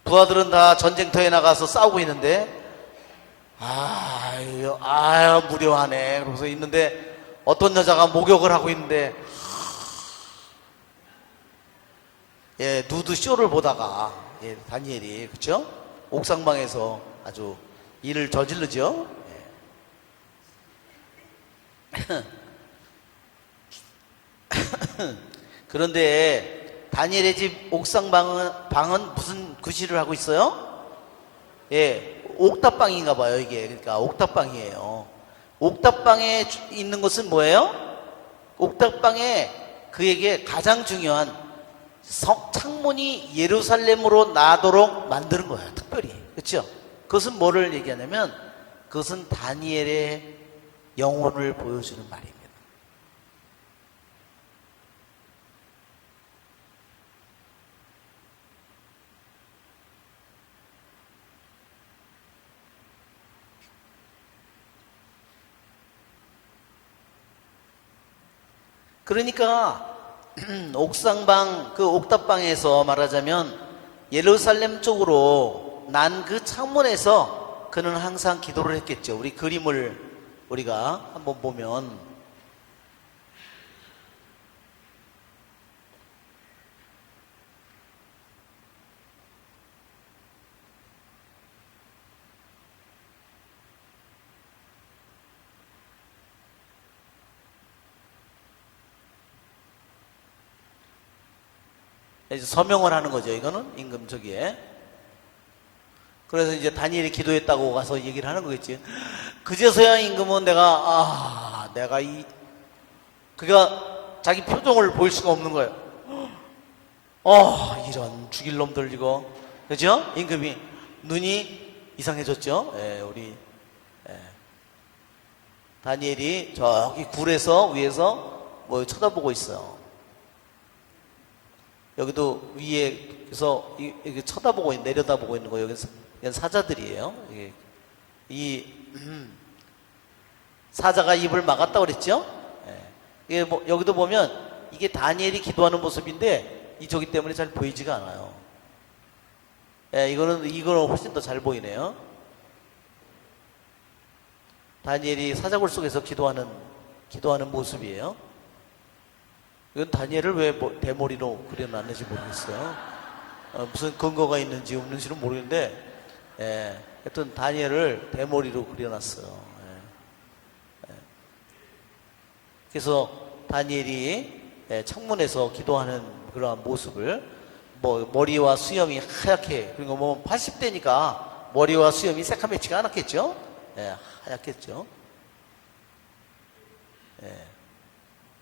부하들은 다 전쟁터에 나가서 싸우고 있는데 무료하네. 그러면서 있는데 어떤 여자가 목욕을 하고 있는데 예, 누드 쇼를 보다가 다니엘이 그렇죠? 옥상방에서 아주 일을 저지르죠. 그런데 다니엘의 집 옥상방은 무슨 구실을 하고 있어요? 예, 옥탑방인가 봐요, 이게. 그러니까 옥탑방이에요. 옥탑방에 있는 것은 뭐예요? 옥탑방에 그에게 가장 중요한 창문이 예루살렘으로 나도록 만드는 거예요, 특별히. 그렇죠? 그것은 뭐를 얘기하냐면 그것은 다니엘의 영혼을 보여주는 말입니다. 그러니까 옥상방 그 옥탑방에서 말하자면 예루살렘 쪽으로 난 그 창문에서 그는 항상 기도를 했겠죠. 우리 그림을 우리가 한번 보면 이제 서명을 하는 거죠. 이거는 임금 저기에. 그래서 이제 다니엘이 기도했다고 가서 얘기를 하는 거겠지. 그제서야 임금은 내가 그가 자기 표정을 보일 수가 없는 거예요. 이런 죽일 놈들 이거. 그죠? 임금이 눈이 이상해졌죠. 우리 다니엘이 저기 굴에서 위에서 뭐 쳐다보고 있어요. 여기도 위에서 이렇게 쳐다보고 내려다보고 있는 거. 여기서 이건 사자들이에요. 이 사자가 입을 막았다고 그랬죠. 이게 뭐 여기도 보면 이게 다니엘이 기도하는 모습인데 이 저기 때문에 잘 보이지가 않아요. 이거는 훨씬 더 잘 보이네요. 다니엘이 사자굴 속에서 기도하는 모습이에요. 이건 다니엘을 왜 대머리로 그려놨는지 모르겠어요. 무슨 근거가 있는지 없는지는 모르겠는데, 하여튼 다니엘을 대머리로 그려놨어요. 그래서 다니엘이 창문에서 기도하는 그러한 모습을 머리와 수염이 하얗게, 그리고 80대니까 머리와 수염이 새카매지가 않았겠죠? 하얗겠죠?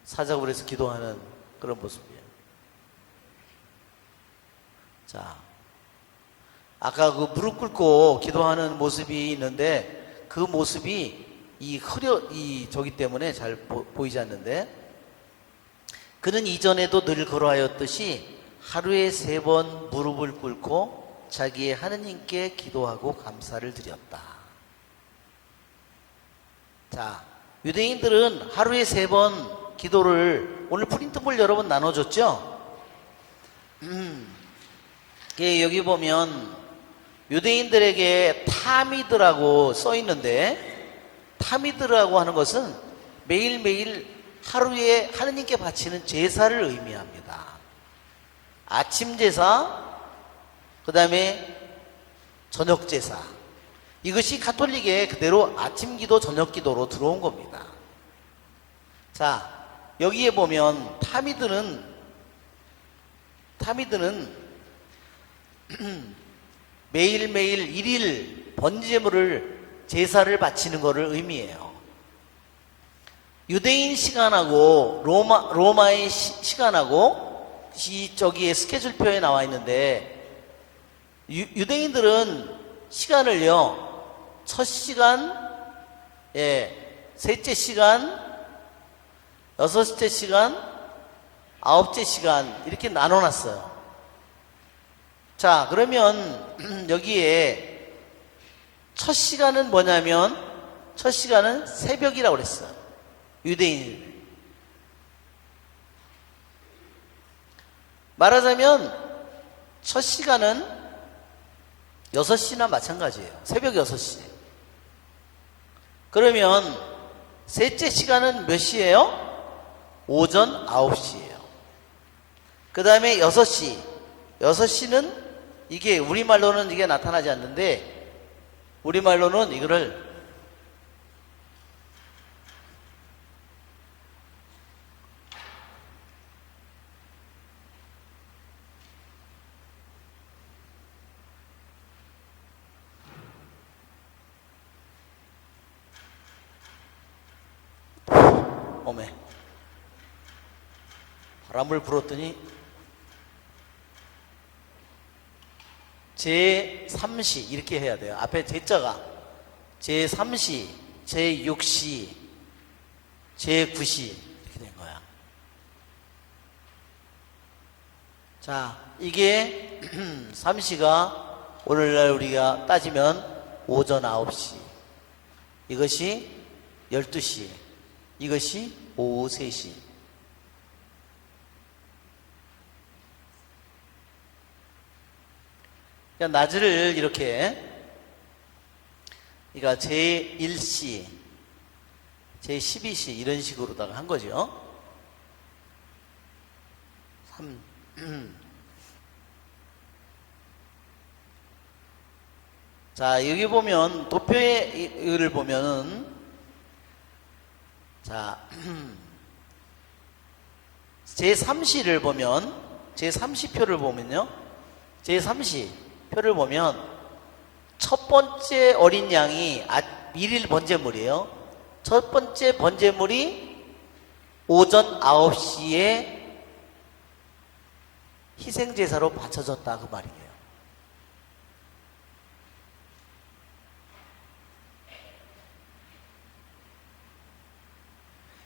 사자굴에서 기도하는 그런 모습이에요. 자, 아까 그 무릎 꿇고 기도하는 모습이 있는데 그 모습이 저기 때문에 잘 보이지 않는데, 그는 이전에도 늘 그러하였듯이 하루에 3번 무릎을 꿇고 자기의 하느님께 기도하고 감사를 드렸다. 자, 유대인들은 하루에 3번 기도를, 오늘 프린트볼 여러 번 나눠줬죠? 여기 보면 유대인들에게 타미드라고 써 있는데, 타미드라고 하는 것은 매일매일 하루에 하느님께 바치는 제사를 의미합니다. 아침 제사, 그 다음에 저녁 제사. 이것이 가톨릭의 그대로 아침 기도, 저녁 기도로 들어온 겁니다. 자, 여기에 보면 타미드는 매일매일 1일 번제물을 제사를 바치는 것을 의미해요. 유대인 시간하고 로마의 시간하고 저기에 스케줄표에 나와 있는데, 유대인들은 시간을요, 첫 시간, 셋째 시간, 여섯째 시간, 아홉째 시간 이렇게 나눠놨어요. 자, 그러면 여기에 첫 시간은 뭐냐면, 첫 시간은 새벽이라고 그랬어요. 유대인. 말하자면 첫 시간은 6시나 마찬가지예요. 새벽 6시. 그러면 셋째 시간은 몇 시예요? 오전 9시예요. 그 다음에 6시. 6시는 이게 우리말로는 이게 나타나지 않는데, 우리말로는 이거를 어메, 바람을 불었더니 제3시 이렇게 해야 돼요. 앞에 제자가 제3시, 제6시, 제9시 이렇게 된 거야. 자, 이게 3시가 오늘날 우리가 따지면 오전 9시, 이것이 12시, 이것이 오후 3시. 그러니까 낮을 이렇게, 그러니까 제1시, 제12시 이런 식으로다가 한 거죠. 자, 여기 보면 도표를 보면은, 자, 제3시를 보면, 제3시표를 보면요, 제3시 표를 보면 첫 번째 어린 양이 일일 번제물이에요. 첫 번째 번제물이 오전 9시에 희생제사로 바쳐졌다 그 말이에요.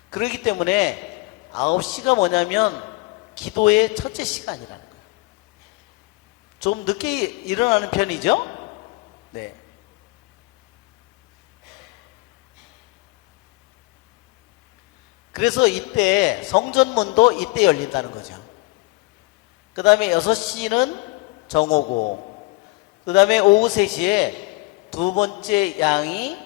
그렇기 때문에 9시가 뭐냐면 기도의 첫째 시간이라는 거예요. 좀 늦게 일어나는 편이죠? 네. 그래서 이때 성전문도 이때 열린다는 거죠. 그 다음에 6시는 정오고, 그 다음에 오후 3시에 두 번째 양이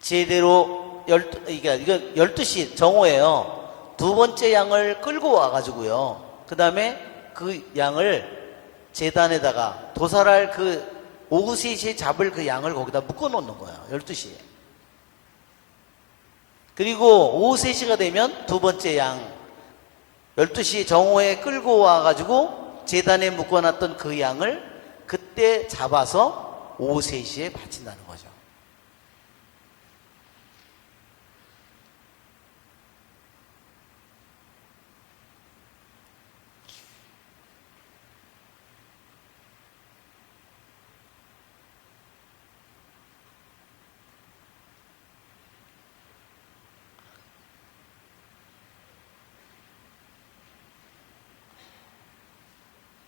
제대로 그러니까 이거 12시 정오예요. 두 번째 양을 끌고 와가지고요. 그 다음에 그 양을 제단에다가 도살할 그 오후 3시에 잡을 그 양을 거기다 묶어 놓는 거예요. 12시에. 그리고 오후 3시가 되면 두 번째 양 12시 정오에 끌고 와가지고 제단에 묶어놨던 그 양을 그때 잡아서 오후 3시에 바친다는 거죠.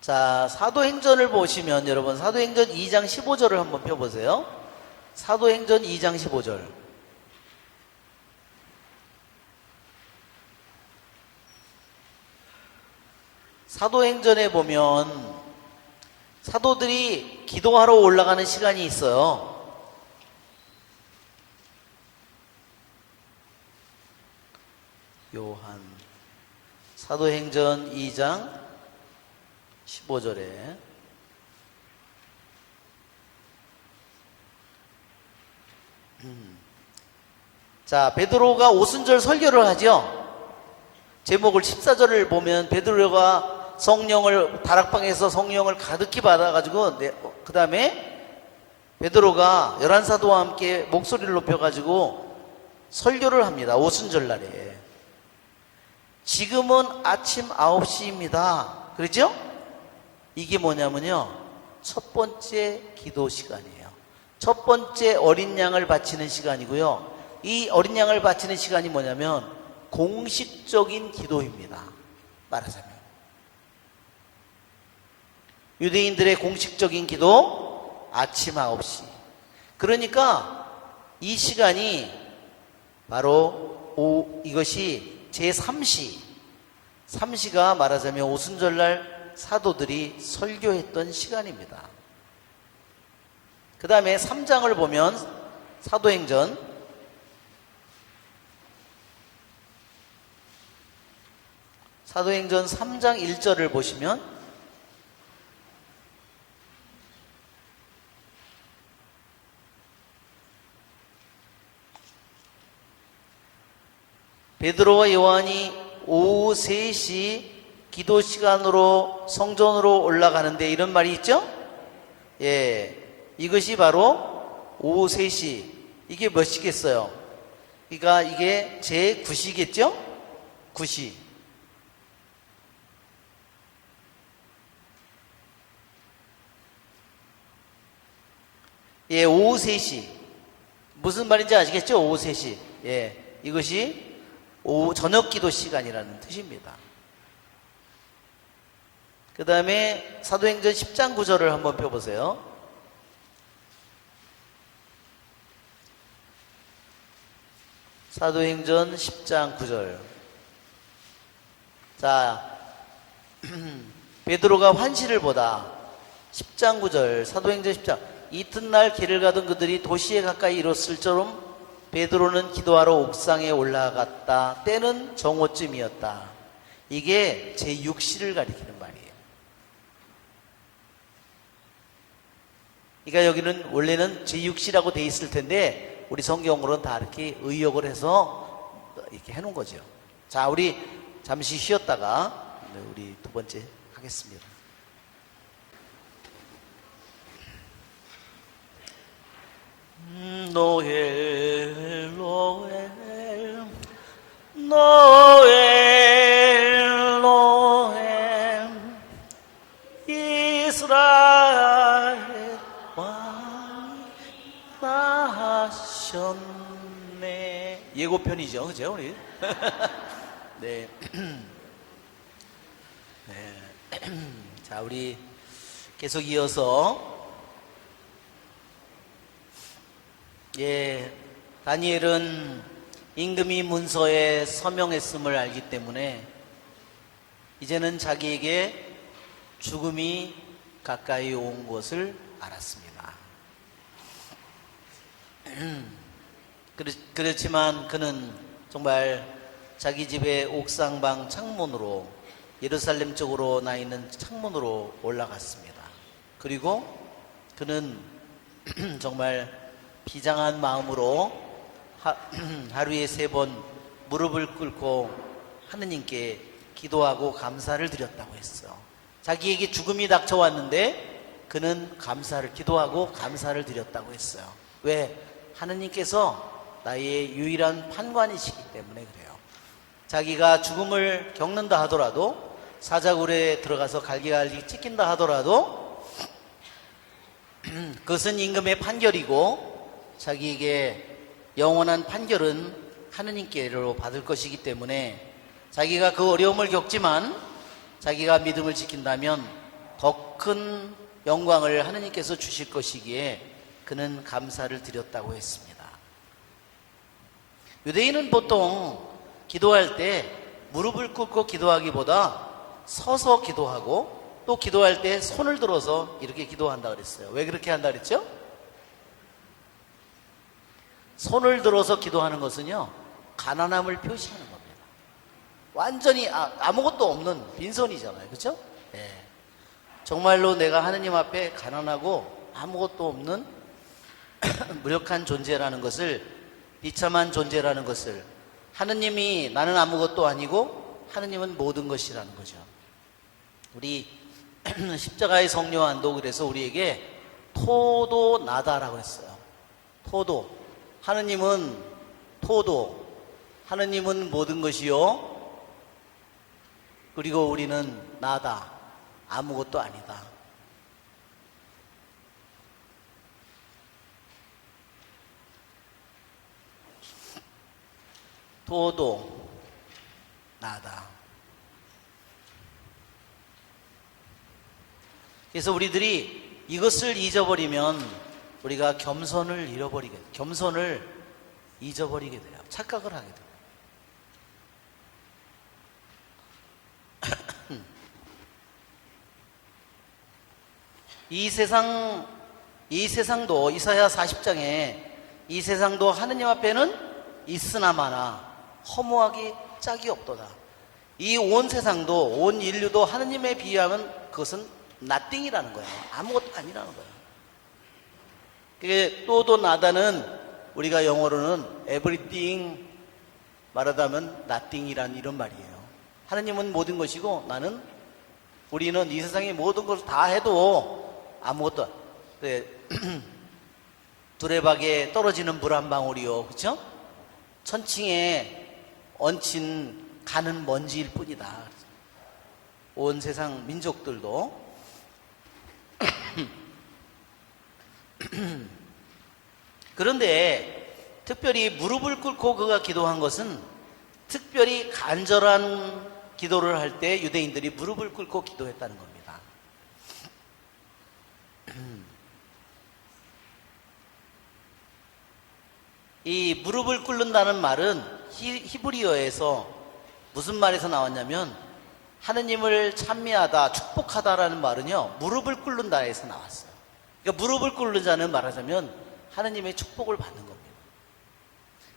자, 사도행전을 보시면 여러분 사도행전 2장 15절을 한번 펴보세요. 사도행전 2장 15절. 사도행전에 보면 사도들이 기도하러 올라가는 시간이 있어요. 요한 사도행전 2장 15절에 자, 베드로가 오순절 설교를 하죠. 제목을 14절을 보면 베드로가 성령을 다락방에서 성령을 가득히 받아가지고 그 다음에 베드로가 11사도와 함께 목소리를 높여가지고 설교를 합니다. 오순절 날에. 지금은 아침 9시입니다. 그렇죠? 이게 뭐냐면요, 첫 번째 기도 시간이에요. 첫 번째 어린 양을 바치는 시간이고요. 이 어린 양을 바치는 시간이 뭐냐면 공식적인 기도입니다. 말하자면 유대인들의 공식적인 기도 아침 9시. 그러니까 이 시간이 바로 이것이 제3시, 3시가 말하자면 오순절날 사도들이 설교했던 시간입니다. 그 다음에 3장을 보면 사도행전 3장 1절을 보시면 베드로와 요한이 오후 3시 기도 시간으로 성전으로 올라가는데 이런 말이 있죠? 예, 이것이 바로 오후 3시. 이게 몇 시겠어요? 그러니까 이게 제9시겠죠? 9시. 예, 오후 3시. 무슨 말인지 아시겠죠? 오후 3시. 예, 이것이 오후 저녁 기도 시간이라는 뜻입니다. 그 다음에 사도행전 10장 9절을 한번 펴보세요. 사도행전 10장 9절. 자, 베드로가 환시를 보다. 10장 9절, 사도행전 10장. 이튿날 길을 가던 그들이 도시에 가까이 이뤘을 처럼 베드로는 기도하러 옥상에 올라갔다. 때는 정오쯤이었다. 이게 제6시를 가리키는 말이에요. 그러니까 여기는 원래는 제6시라고 돼 있을 텐데 우리 성경으로는 다 이렇게 의역을 해서 이렇게 해놓은 거죠. 자, 우리 잠시 쉬었다가 우리 두 번째 하겠습니다. 노엘 노엘 노엘 노엘 이스라엘 왕이 나셨네. 예고편이죠, 그죠 우리? 네. 네. 자, 우리 계속 이어서 다니엘은 임금이 문서에 서명했음을 알기 때문에 이제는 자기에게 죽음이 가까이 온 것을 알았습니다. 그렇지만 그는 정말 자기 집의 옥상방 창문으로 예루살렘 쪽으로 나 있는 창문으로 올라갔습니다. 그리고 그는 정말 비장한 마음으로 하루에 3번 무릎을 꿇고 하느님께 기도하고 감사를 드렸다고 했어. 자기에게 죽음이 닥쳐왔는데 그는 기도하고 감사를 드렸다고 했어요. 왜? 하느님께서 나의 유일한 판관이시기 때문에 그래요. 자기가 죽음을 겪는다 하더라도, 사자굴에 들어가서 갈기갈기 찢긴다 하더라도 그것은 임금의 판결이고 자기에게 영원한 판결은 하느님께로 받을 것이기 때문에 자기가 그 어려움을 겪지만 자기가 믿음을 지킨다면 더 큰 영광을 하느님께서 주실 것이기에 그는 감사를 드렸다고 했습니다. 유대인은 보통 기도할 때 무릎을 꿇고 기도하기보다 서서 기도하고 또 기도할 때 손을 들어서 이렇게 기도한다 그랬어요. 왜 그렇게 한다 그랬죠? 손을 들어서 기도하는 것은요, 가난함을 표시하는 겁니다. 완전히 아무것도 없는 빈손이잖아요. 그렇죠? 예. 정말로 내가 하느님 앞에 가난하고 아무것도 없는 무력한 존재라는 것을, 비참한 존재라는 것을, 하느님이 나는 아무것도 아니고 하느님은 모든 것이라는 거죠. 우리 십자가의 성령 안도 그래서 우리에게 토도 나다라고 했어요. 토도. 하느님은 토도, 하느님은 모든 것이요, 그리고 우리는 나다, 아무것도 아니다. 토도, 나다. 그래서 우리들이 이것을 잊어버리면 우리가 겸손을 잊어버리게 돼요. 착각을 하게 돼요. 이 세상도 이사야 40장에 이 세상도 하느님 앞에는 있으나마나 허무하기 짝이 없도다. 이 온 세상도, 온 인류도 하느님에 비하면 그것은 nothing이라는 거예요. 아무것도 아니라는 거예요. 그게 또도 나다는 우리가 영어로는 everything 말하자면 nothing이란 이런 말이에요. 하느님은 모든 것이고 우리는 이 세상의 모든 것을 다 해도 아무것도, 두레박에 떨어지는 물 한 방울이요, 그렇죠? 천칭에 얹힌 가는 먼지일 뿐이다. 온 세상 민족들도 그런데 특별히 무릎을 꿇고 그가 기도한 것은 특별히 간절한 기도를 할 때 유대인들이 무릎을 꿇고 기도했다는 겁니다. 이 무릎을 꿇는다는 말은 히브리어에서 무슨 말에서 나왔냐면 하느님을 찬미하다, 축복하다라는 말은요, 무릎을 꿇는다에서 나왔어요. 그러니까 무릎을 꿇는다는 말하자면 하느님의 축복을 받는 겁니다.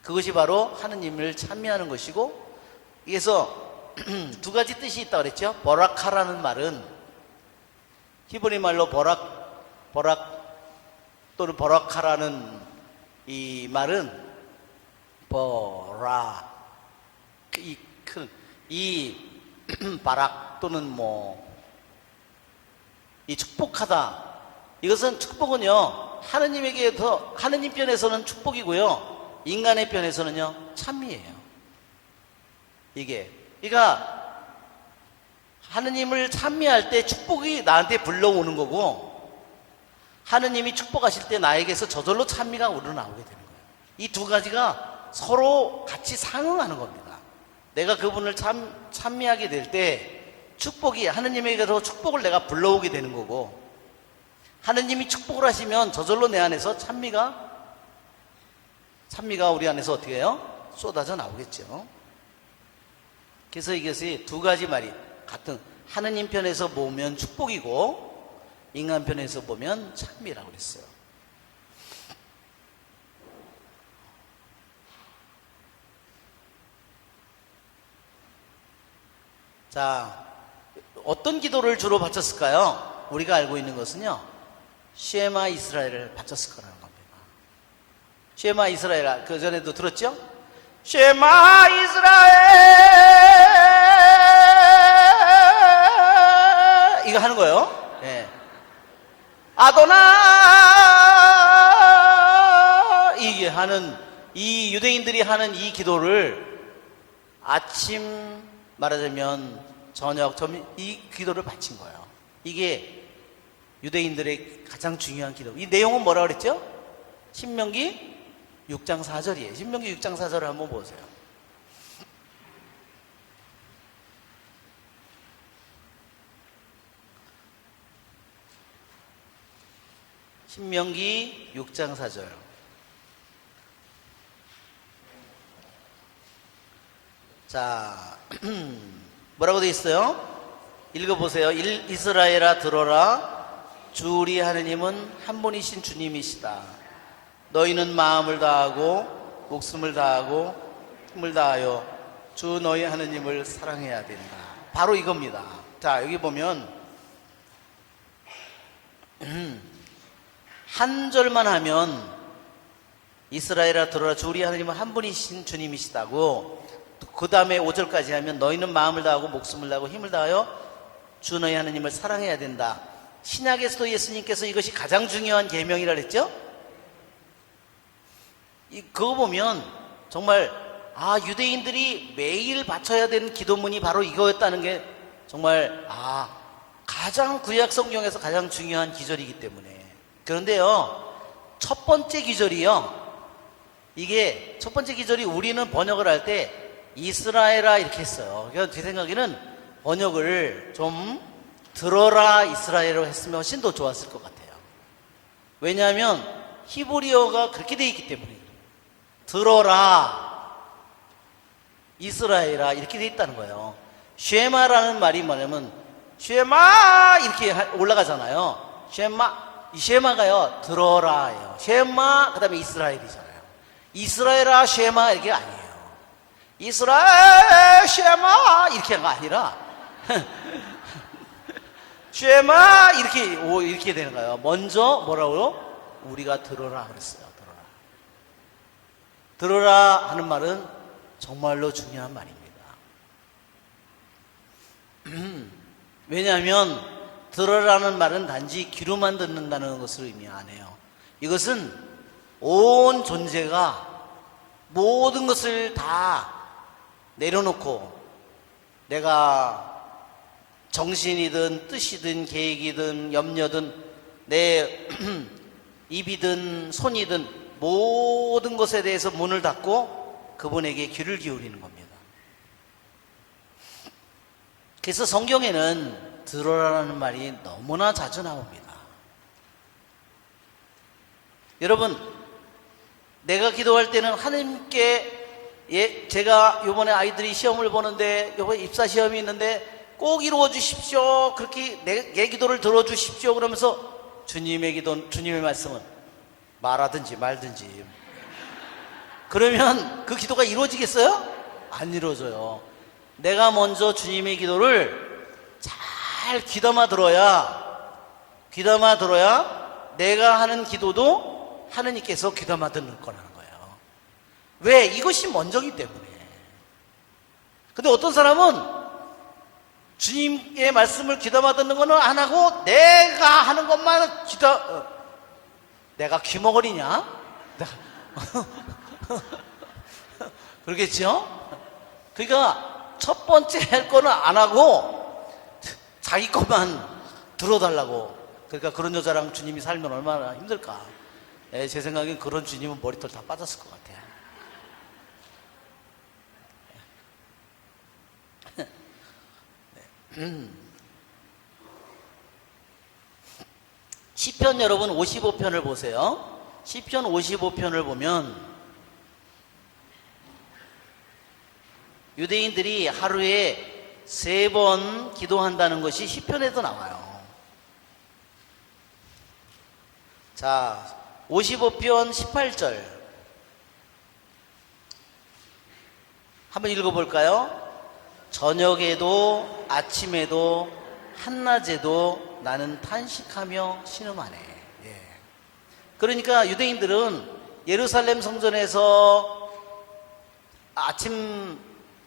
그것이 바로 하느님을 찬미하는 것이고, 그래서 두 가지 뜻이 있다고 그랬죠. 버라카라는 말은 히브리 말로 버락 또는 버라카라는 이 말은 이 바락 또는 이 축복하다, 이것은 축복은요 하느님에게서, 하느님 편에서는 축복이고요 인간의 편에서는요 찬미예요. 이게 그러니까 하느님을 찬미할 때 축복이 나한테 불러오는 거고, 하느님이 축복하실 때 나에게서 저절로 찬미가 우러나오게 되는 거예요. 이 두 가지가 서로 같이 상응하는 겁니다. 내가 그분을 찬미하게 될 때 축복이, 하느님에게서 축복을 내가 불러오게 되는 거고, 하느님이 축복을 하시면 저절로 내 안에서 찬미가 우리 안에서 어떻게 해요? 쏟아져 나오겠죠. 그래서 이것이 두 가지 말이 같은, 하느님 편에서 보면 축복이고 인간 편에서 보면 찬미라고 그랬어요. 자, 어떤 기도를 주로 바쳤을까요? 우리가 알고 있는 것은요, 쉐마 이스라엘을 바쳤을 거라는 겁니다. 쉐마 이스라엘, 그 전에도 들었죠? 쉐마 이스라엘, 이거 하는 거예요. 예. 아도나, 이게 하는, 이 유대인들이 하는 이 기도를 아침, 말하자면 저녁, 점심, 이 기도를 바친 거예요. 이게 유대인들의 가장 중요한 기도. 이 내용은 뭐라고 그랬죠? 신명기 6장 4절이에요. 신명기 6장 4절을 한번 보세요. 신명기 6장 4절. 자, 뭐라고 되어 있어요? 읽어보세요. 이스라엘아 들어라. 주 우리 하느님은 한 분이신 주님이시다. 너희는 마음을 다하고 목숨을 다하고 힘을 다하여 주 너희 하느님을 사랑해야 된다. 바로 이겁니다. 자, 여기 보면 한 절만 하면 이스라엘아 들어라. 주 우리 하느님은 한 분이신 주님이시다고, 그 다음에 5절까지 하면 너희는 마음을 다하고 목숨을 다하고 힘을 다하여 주 너희 하느님을 사랑해야 된다. 신약에서도 예수님께서 이것이 가장 중요한 계명이라 그랬죠? 그거 보면 정말 유대인들이 매일 바쳐야 되는 기도문이 바로 이거였다는 게 정말 가장 구약 성경에서 가장 중요한 기절이기 때문에. 그런데요, 첫 번째 기절이요, 이게 첫 번째 기절이 우리는 번역을 할 때 이스라엘아 이렇게 했어요. 그래서 제 생각에는 번역을 좀 들어라 이스라엘로 했으면 훨씬 더 좋았을 것 같아요. 왜냐하면 히브리어가 그렇게 되어 있기 때문에. 들어라 이스라엘아 이렇게 되어 있다는 거예요. 쉐마라는 말이 뭐냐면 쉐마 이렇게 올라가잖아요. 이 쉐마가요 들어라예요. 쉐마 그 다음에 이스라엘이잖아요. 이스라엘아 쉐마 이게 아니에요. 이스라엘 쉐마 이렇게 한 거 아니라 쉐마 이렇게 되는 거예요. 먼저 뭐라고요? 우리가 들어라 그랬어요. 들어라 하는 말은 정말로 중요한 말입니다. 왜냐하면 들어라는 말은 단지 귀로만 듣는다는 것을 의미 안 해요. 이것은 온 존재가 모든 것을 다 내려놓고 내가 정신이든 뜻이든 계획이든 염려든 내 입이든 손이든 모든 것에 대해서 문을 닫고 그분에게 귀를 기울이는 겁니다. 그래서 성경에는 들어라는 말이 너무나 자주 나옵니다. 여러분, 내가 기도할 때는 하나님께, 제가 요번에 아이들이 시험을 보는데, 요번에 입사 시험이 있는데 꼭 이루어 주십시오, 그렇게 내 기도를 들어주십시오 그러면서 주님의 기도, 주님의 말씀은 말하든지 말든지, 그러면 그 기도가 이루어지겠어요? 안 이루어져요. 내가 먼저 주님의 기도를 잘 귀담아 들어야 내가 하는 기도도 하느님께서 귀담아 듣는 거라는 거예요. 왜? 이것이 먼저기 때문에. 근데 어떤 사람은 주님의 말씀을 귀담아 듣는 거는 안 하고 내가 하는 것만 내가 귀머거리냐? 그러겠죠? 그러니까 첫 번째 할 거는 안 하고 자기 것만 들어달라고. 그러니까 그런 여자랑 주님이 살면 얼마나 힘들까. 제 생각엔 그런 주님은 머리털 다 빠졌을 것 같아요. 시편 여러분 55편을 보세요. 시편 55편을 보면 유대인들이 하루에 3번 기도한다는 것이 시편에도 나와요. 자, 55편 18절 한번 읽어볼까요? 저녁에도 아침에도 한낮에도 나는 탄식하며 신음하네. 예. 그러니까 유대인들은 예루살렘 성전에서 아침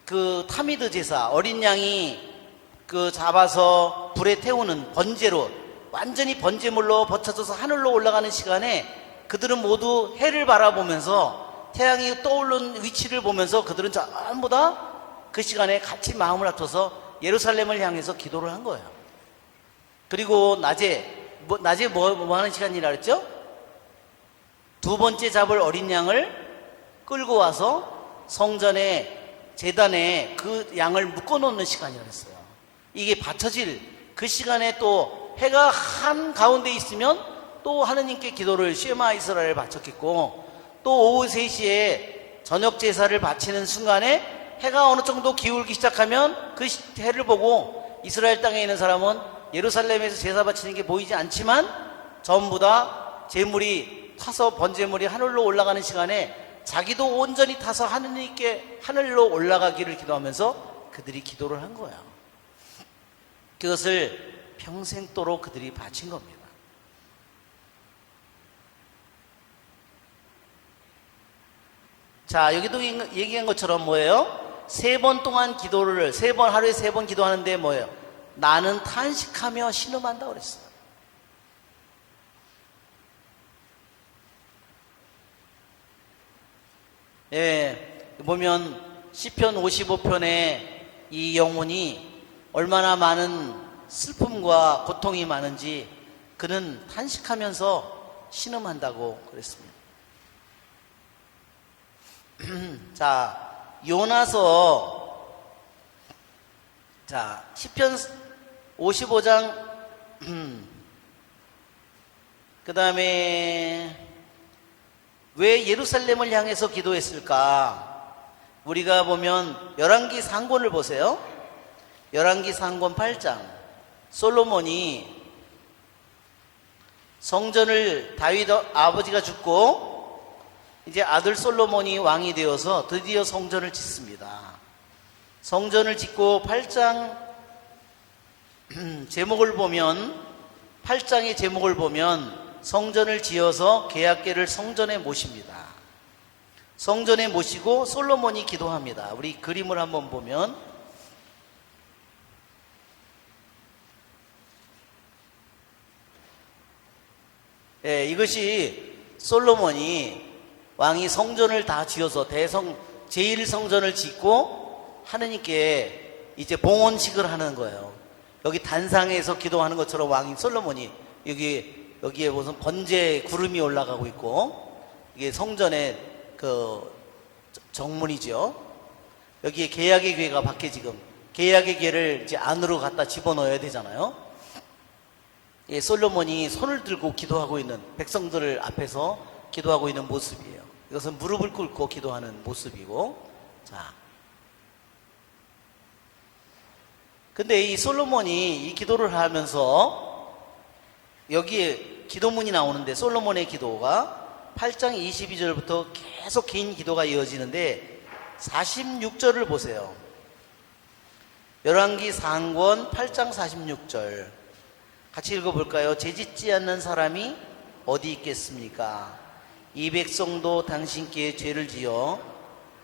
그 타미드 제사, 어린 양이 그 잡아서 불에 태우는 번제로, 완전히 번제물로 버쳐져서 하늘로 올라가는 시간에 그들은 모두 해를 바라보면서 태양이 떠오르는 위치를 보면서 그들은 전부 다 그 시간에 같이 마음을 합쳐서 예루살렘을 향해서 기도를 한 거예요. 그리고 낮에 뭐 하는 시간이라 그랬죠? 2번째 잡을 어린 양을 끌고 와서 성전에 제단에 그 양을 묶어놓는 시간이라 그랬어요. 이게 받쳐질 그 시간에 또 해가 한 가운데 있으면 또 하느님께 기도를 쉐마 이스라엘을 바쳤겠고, 또 오후 3시에 저녁 제사를 바치는 순간에 해가 어느 정도 기울기 시작하면 그 해를 보고 이스라엘 땅에 있는 사람은 예루살렘에서 제사 바치는 게 보이지 않지만 전부 다 제물이 타서 번제물이 하늘로 올라가는 시간에 자기도 온전히 타서 하느님께 하늘로 올라가기를 기도하면서 그들이 기도를 한 거예요. 그것을 평생도록 그들이 바친 겁니다. 자, 여기도 얘기한 것처럼 뭐예요? 3번 동안 기도를, 하루에 3번 기도하는데 뭐예요? 나는 탄식하며 신음한다 그랬어요. 예, 보면 시편 55편에 이 영혼이 얼마나 많은 슬픔과 고통이 많은지 그는 탄식하면서 신음한다고 그랬습니다. 자, 요나서, 자, 시편 55장, 그 다음에 왜 예루살렘을 향해서 기도했을까? 우리가 보면 열왕기 상권을 보세요. 열왕기 상권 8장, 솔로몬이 성전을, 다윗 아버지가 죽고 이제 아들 솔로몬이 왕이 되어서 드디어 성전을 짓습니다. 성전을 짓고 8장 제목을 보면, 8장의 제목을 보면 성전을 지어서 계약궤를 성전에 모십니다. 성전에 모시고 솔로몬이 기도합니다. 우리 그림을 한번 보면 이것이 솔로몬이 왕이 성전을 다 지어서 제1성전을 짓고 하느님께 이제 봉헌식을 하는 거예요. 여기 단상에서 기도하는 것처럼 왕이 솔로몬이 여기에 무슨 번제 구름이 올라가고 있고, 이게 성전의 그 정문이죠. 여기에 계약의 궤가 밖에 지금 계약의 궤를 이제 안으로 갖다 집어넣어야 되잖아요. 예, 솔로몬이 손을 들고 기도하고 있는 백성들을 앞에서 기도하고 있는 모습이에요. 이것은 무릎을 꿇고 기도하는 모습이고, 자. 근데 이 솔로몬이 이 기도를 하면서 여기에 기도문이 나오는데 솔로몬의 기도가 8장 22절부터 계속 긴 기도가 이어지는데 46절을 보세요. 열왕기 상권 8장 46절 같이 읽어볼까요? 죄짓지 않는 사람이 어디 있겠습니까? 이 백성도 당신께 죄를 지어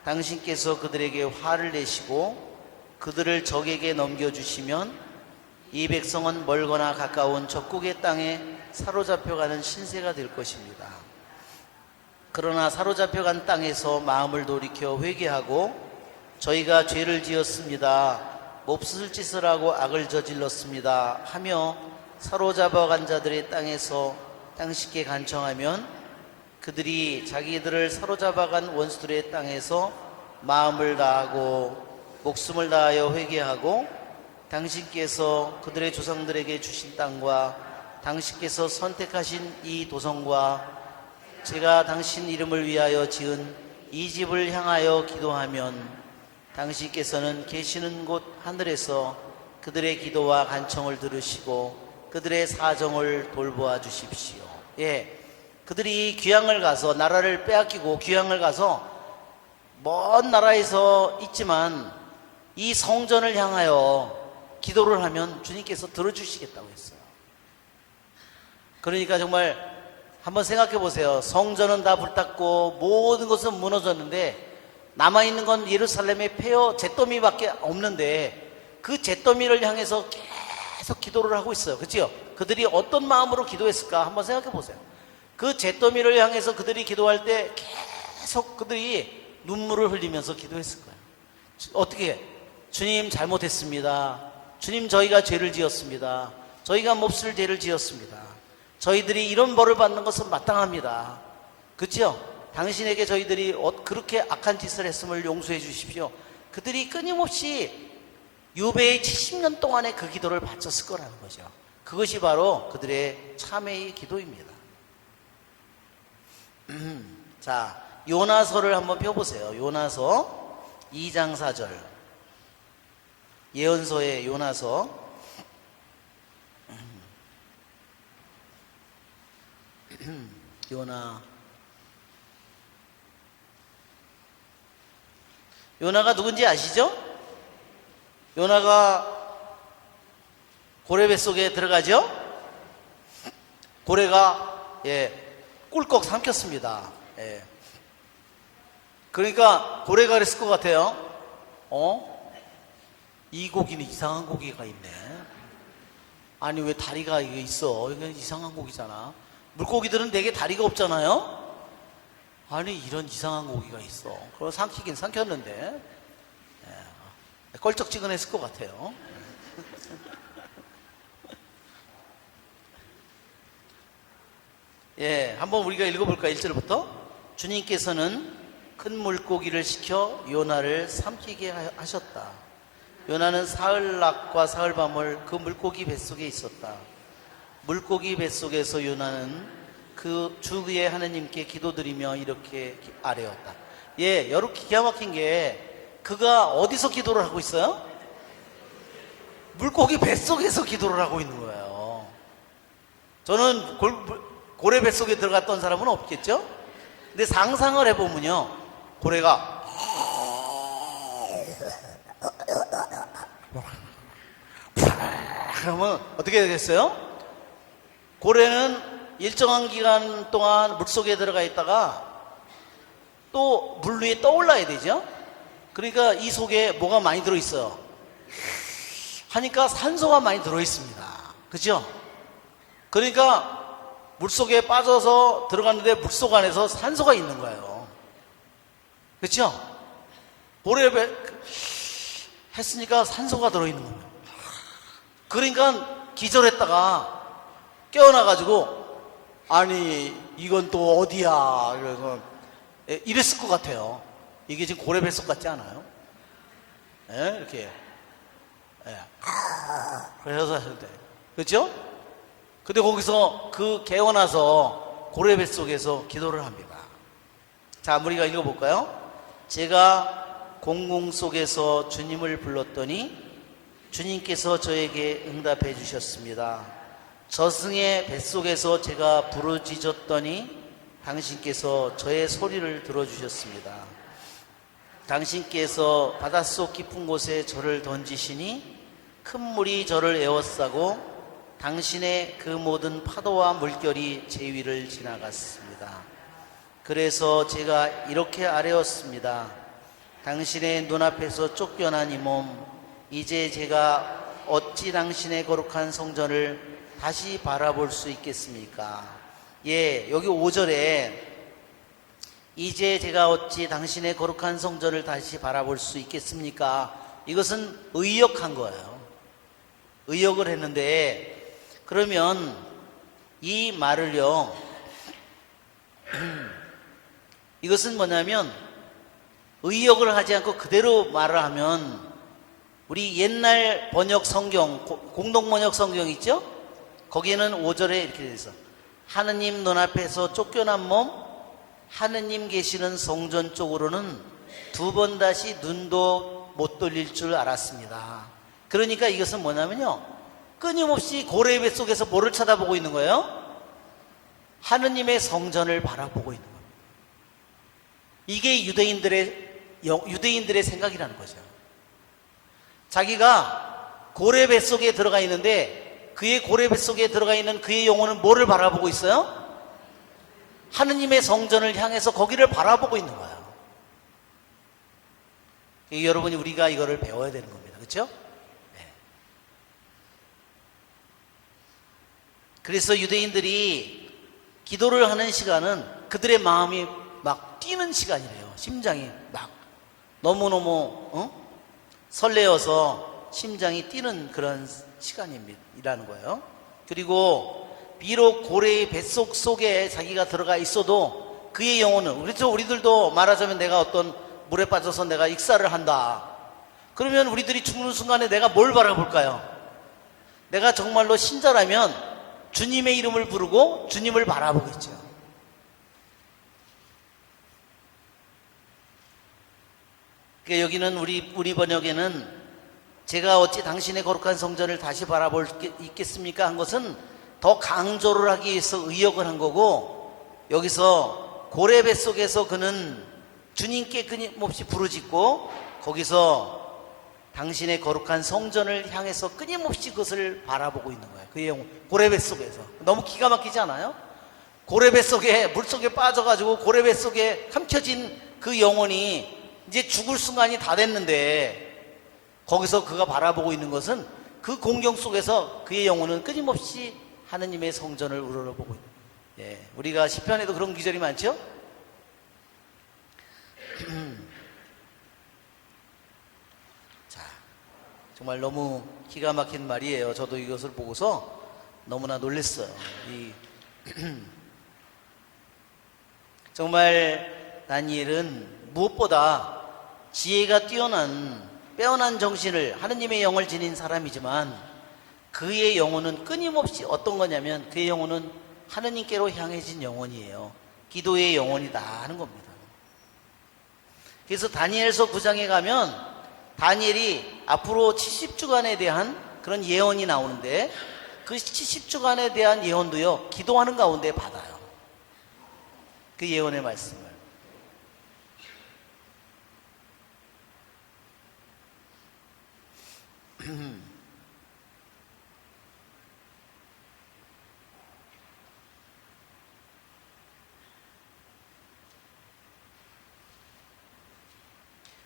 당신께서 그들에게 화를 내시고 그들을 적에게 넘겨주시면 이 백성은 멀거나 가까운 적국의 땅에 사로잡혀가는 신세가 될 것입니다. 그러나 사로잡혀간 땅에서 마음을 돌이켜 회개하고 저희가 죄를 지었습니다. 몹쓸 짓을 하고 악을 저질렀습니다 하며 사로잡아간 자들의 땅에서 당신께 간청하면 그들이 자기들을 사로잡아간 원수들의 땅에서 마음을 다하고 목숨을 다하여 회개하고 당신께서 그들의 조상들에게 주신 땅과 당신께서 선택하신 이 도성과 제가 당신 이름을 위하여 지은 이 집을 향하여 기도하면 당신께서는 계시는 곳 하늘에서 그들의 기도와 간청을 들으시고 그들의 사정을 돌보아 주십시오. 예, 그들이 귀향을 가서 나라를 빼앗기고 귀향을 가서 먼 나라에서 있지만 이 성전을 향하여 기도를 하면 주님께서 들어주시겠다고 했어요. 그러니까 정말 한번 생각해 보세요. 성전은 다 불탔고 모든 것은 무너졌는데 남아있는 건 예루살렘의 폐허 잿더미밖에 없는데 그 잿더미를 향해서 계속 기도를 하고 있어요. 그렇죠? 그들이 어떤 마음으로 기도했을까 한번 생각해 보세요. 그 잿더미를 향해서 그들이 기도할 때 계속 그들이 눈물을 흘리면서 기도했을 거예요. 어떻게? 주님 잘못했습니다. 주님 저희가 죄를 지었습니다. 저희가 몹쓸 죄를 지었습니다. 저희들이 이런 벌을 받는 것은 마땅합니다. 그렇죠? 당신에게 저희들이 그렇게 악한 짓을 했음을 용서해 주십시오. 그들이 끊임없이 유배의 70년 동안의 그 기도를 바쳤을 거라는 거죠. 그것이 바로 그들의 참회의 기도입니다. 자, 요나서를 한번 펴보세요. 요나서 2장 4절. 예언서의 요나서. 요나가 누군지 아시죠? 요나가 고래 뱃속에 들어가죠? 고래가 꿀꺽 삼켰습니다. 그러니까 고래가 그랬을 것 같아요. 이 고기는 이상한 고기가 있네. 아니 왜 다리가 이게 있어? 이건 이상한 고기잖아. 물고기들은 되게 다리가 없잖아요. 아니 이런 이상한 고기가 있어. 그래서 삼키긴 삼켰는데 껄쩍지근했을 것 같아요. 한번 우리가 읽어볼까요? 1절부터. 주님께서는 큰 물고기를 시켜 요나를 삼키게 하셨다. 요나는 사흘낮과 사흘밤을 그 물고기 뱃속에 있었다. 물고기 뱃속에서 요나는 그 주의 하나님께 기도드리며 이렇게 아뢰었다. 여러 기가 막힌 게 그가 어디서 기도를 하고 있어요? 물고기 뱃속에서 기도를 하고 있는 거예요. 저는 고래 뱃속에 들어갔던 사람은 없겠죠? 근데 상상을 해보면요, 고래가 그러면 어떻게 되겠어요? 고래는 일정한 기간 동안 물속에 들어가 있다가 또 물 위에 떠올라야 되죠? 그러니까 이 속에 뭐가 많이 들어있어요. 하니까 산소가 많이 들어있습니다. 그죠? 그러니까 물속에 빠져서 들어갔는데 물속 안에서 산소가 있는 거예요. 그렇죠? 고래 했으니까 산소가 들어있는 겁니다. 그러니까 기절했다가 깨어나가지고 아니 이건 또 어디야? 그래서 이랬을 것 같아요. 이게 지금 고래뱃속 같지 않아요? 예? 이렇게 그래서 하실 때 그렇죠? 근데 거기서 그 개어나서 고래뱃속에서 기도를 합니다. 자, 우리가 읽어볼까요? 제가 공궁 속에서 주님을 불렀더니 주님께서 저에게 응답해 주셨습니다. 저승의 뱃속에서 제가 부르짖었더니 당신께서 저의 소리를 들어주셨습니다. 당신께서 바닷속 깊은 곳에 저를 던지시니 큰 물이 저를 에워싸고 당신의 그 모든 파도와 물결이 제 위를 지나갔습니다. 그래서 제가 이렇게 아뢰었습니다. 당신의 눈앞에서 쫓겨난 이 몸, 이제 제가 어찌 당신의 거룩한 성전을 다시 바라볼 수 있겠습니까? 예, 여기 5절에 이제 제가 어찌 당신의 거룩한 성전을 다시 바라볼 수 있겠습니까? 이것은 의역한 거예요. 의역을 했는데, 그러면 이 말을요, 이것은 뭐냐면 의역을 하지 않고 그대로 말을 하면 우리 옛날 번역 성경, 공동 번역 성경 있죠? 거기에는 5절에 이렇게 돼 있어. 하느님 눈앞에서 쫓겨난 몸, 하느님 계시는 성전 쪽으로는 두 번 다시 눈도 못 돌릴 줄 알았습니다. 그러니까 이것은 뭐냐면요, 끊임없이 고래뱃 속에서 뭐를 쳐다보고 있는 거예요? 하느님의 성전을 바라보고 있는 겁니다. 이게 유대인들의 생각이라는 거죠. 자기가 고래뱃 속에 들어가 있는데 그의 고래뱃 속에 들어가 있는 그의 영혼은 뭐를 바라보고 있어요? 하느님의 성전을 향해서 거기를 바라보고 있는 거예요. 여러분이 우리가 이거를 배워야 되는 겁니다. 그렇죠? 네. 그래서 유대인들이 기도를 하는 시간은 그들의 마음이 막 뛰는 시간이래요. 심장이 막 너무너무 설레어서 심장이 뛰는 그런 시간이라는 거예요. 그리고 비록 고래의 뱃속 속에 자기가 들어가 있어도 그의 영혼은, 우리들도 말하자면 내가 어떤 물에 빠져서 내가 익사를 한다. 그러면 우리들이 죽는 순간에 내가 뭘 바라볼까요? 내가 정말로 신자라면 주님의 이름을 부르고 주님을 바라보겠죠. 그러니까 여기는 우리 번역에는 제가 어찌 당신의 거룩한 성전을 다시 바라볼 수 있겠습니까? 한 것은 더 강조를 하기 위해서 의역을 한 거고, 여기서 고래뱃 속에서 그는 주님께 끊임없이 부르짖고 거기서 당신의 거룩한 성전을 향해서 끊임없이 그것을 바라보고 있는 거예요. 그의 영혼, 고래뱃 속에서. 너무 기가 막히지 않아요? 고래뱃 속에, 물속에 빠져가지고 고래뱃 속에 감춰진 그 영혼이 이제 죽을 순간이 다 됐는데 거기서 그가 바라보고 있는 것은 그 공경 속에서 그의 영혼은 끊임없이 하느님의 성전을 우러러보고 있는 거예요. 예, 우리가 시편에도 그런 기절이 많죠? 자, 정말 너무 기가 막힌 말이에요. 저도 이것을 보고서 너무나 놀랐어요. 정말 다니엘은 무엇보다 지혜가 뛰어난 빼어난 정신을, 하느님의 영을 지닌 사람이지만 그의 영혼은 끊임없이 어떤 거냐면 그의 영혼은 하느님께로 향해진 영혼이에요. 기도의 영혼이다 하는 겁니다. 그래서 다니엘서 9장에 가면 다니엘이 앞으로 70주간에 대한 그런 예언이 나오는데 그 70주간에 대한 예언도요, 기도하는 가운데 받아요. 그 예언의 말씀을.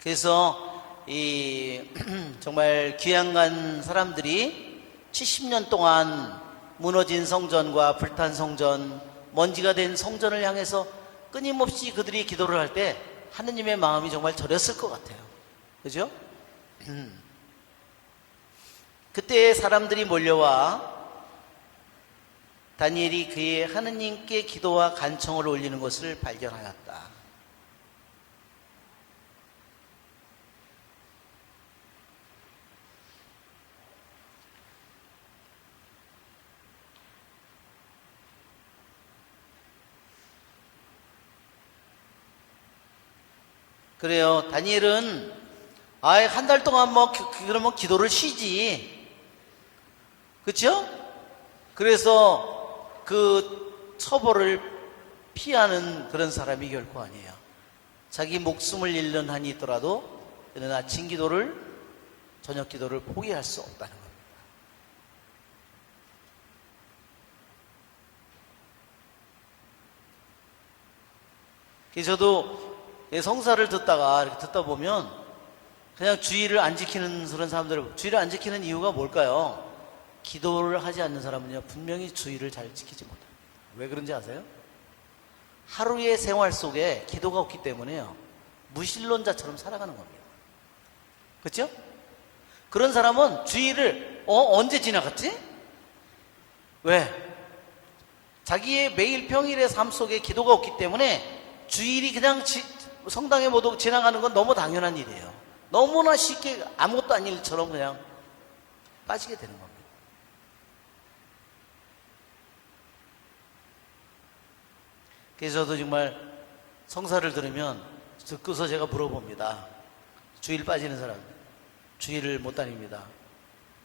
그래서 정말 귀양간 사람들이 70년 동안 무너진 성전과 불탄 성전, 먼지가 된 성전을 향해서 끊임없이 그들이 기도를 할 때 하느님의 마음이 정말 저렸을 것 같아요. 그죠? 그때 사람들이 몰려와 다니엘이 그의 하느님께 기도와 간청을 올리는 것을 발견하였다. 그래요. 다니엘은 한 달 동안 그러면 기도를 쉬지. 그렇죠? 그래서 그 처벌을 피하는 그런 사람이 결코 아니에요. 자기 목숨을 잃는 한이 있더라도 그는 아침 기도를, 저녁 기도를 포기할 수 없다는 겁니다. 그래서 저도 성사를 이렇게 듣다 보면 그냥 주의를 안 지키는 그런 사람들, 주의를 안 지키는 이유가 뭘까요? 기도를 하지 않는 사람은요, 분명히 주의를 잘 지키지 못합니다. 왜 그런지 아세요? 하루의 생활 속에 기도가 없기 때문에요, 무신론자처럼 살아가는 겁니다. 그렇죠? 그런 사람은 주의를 언제 지나갔지? 왜? 자기의 매일 평일의 삶 속에 기도가 없기 때문에 주일이 그냥 성당에 못 오고 지나가는 건 너무 당연한 일이에요. 너무나 쉽게 아무것도 아닌 일처럼 그냥 빠지게 되는 겁니다. 그래서 저도 정말 성사를 들으면 듣고서 제가 물어봅니다. 주일 빠지는 사람, 주일을 못 다닙니다.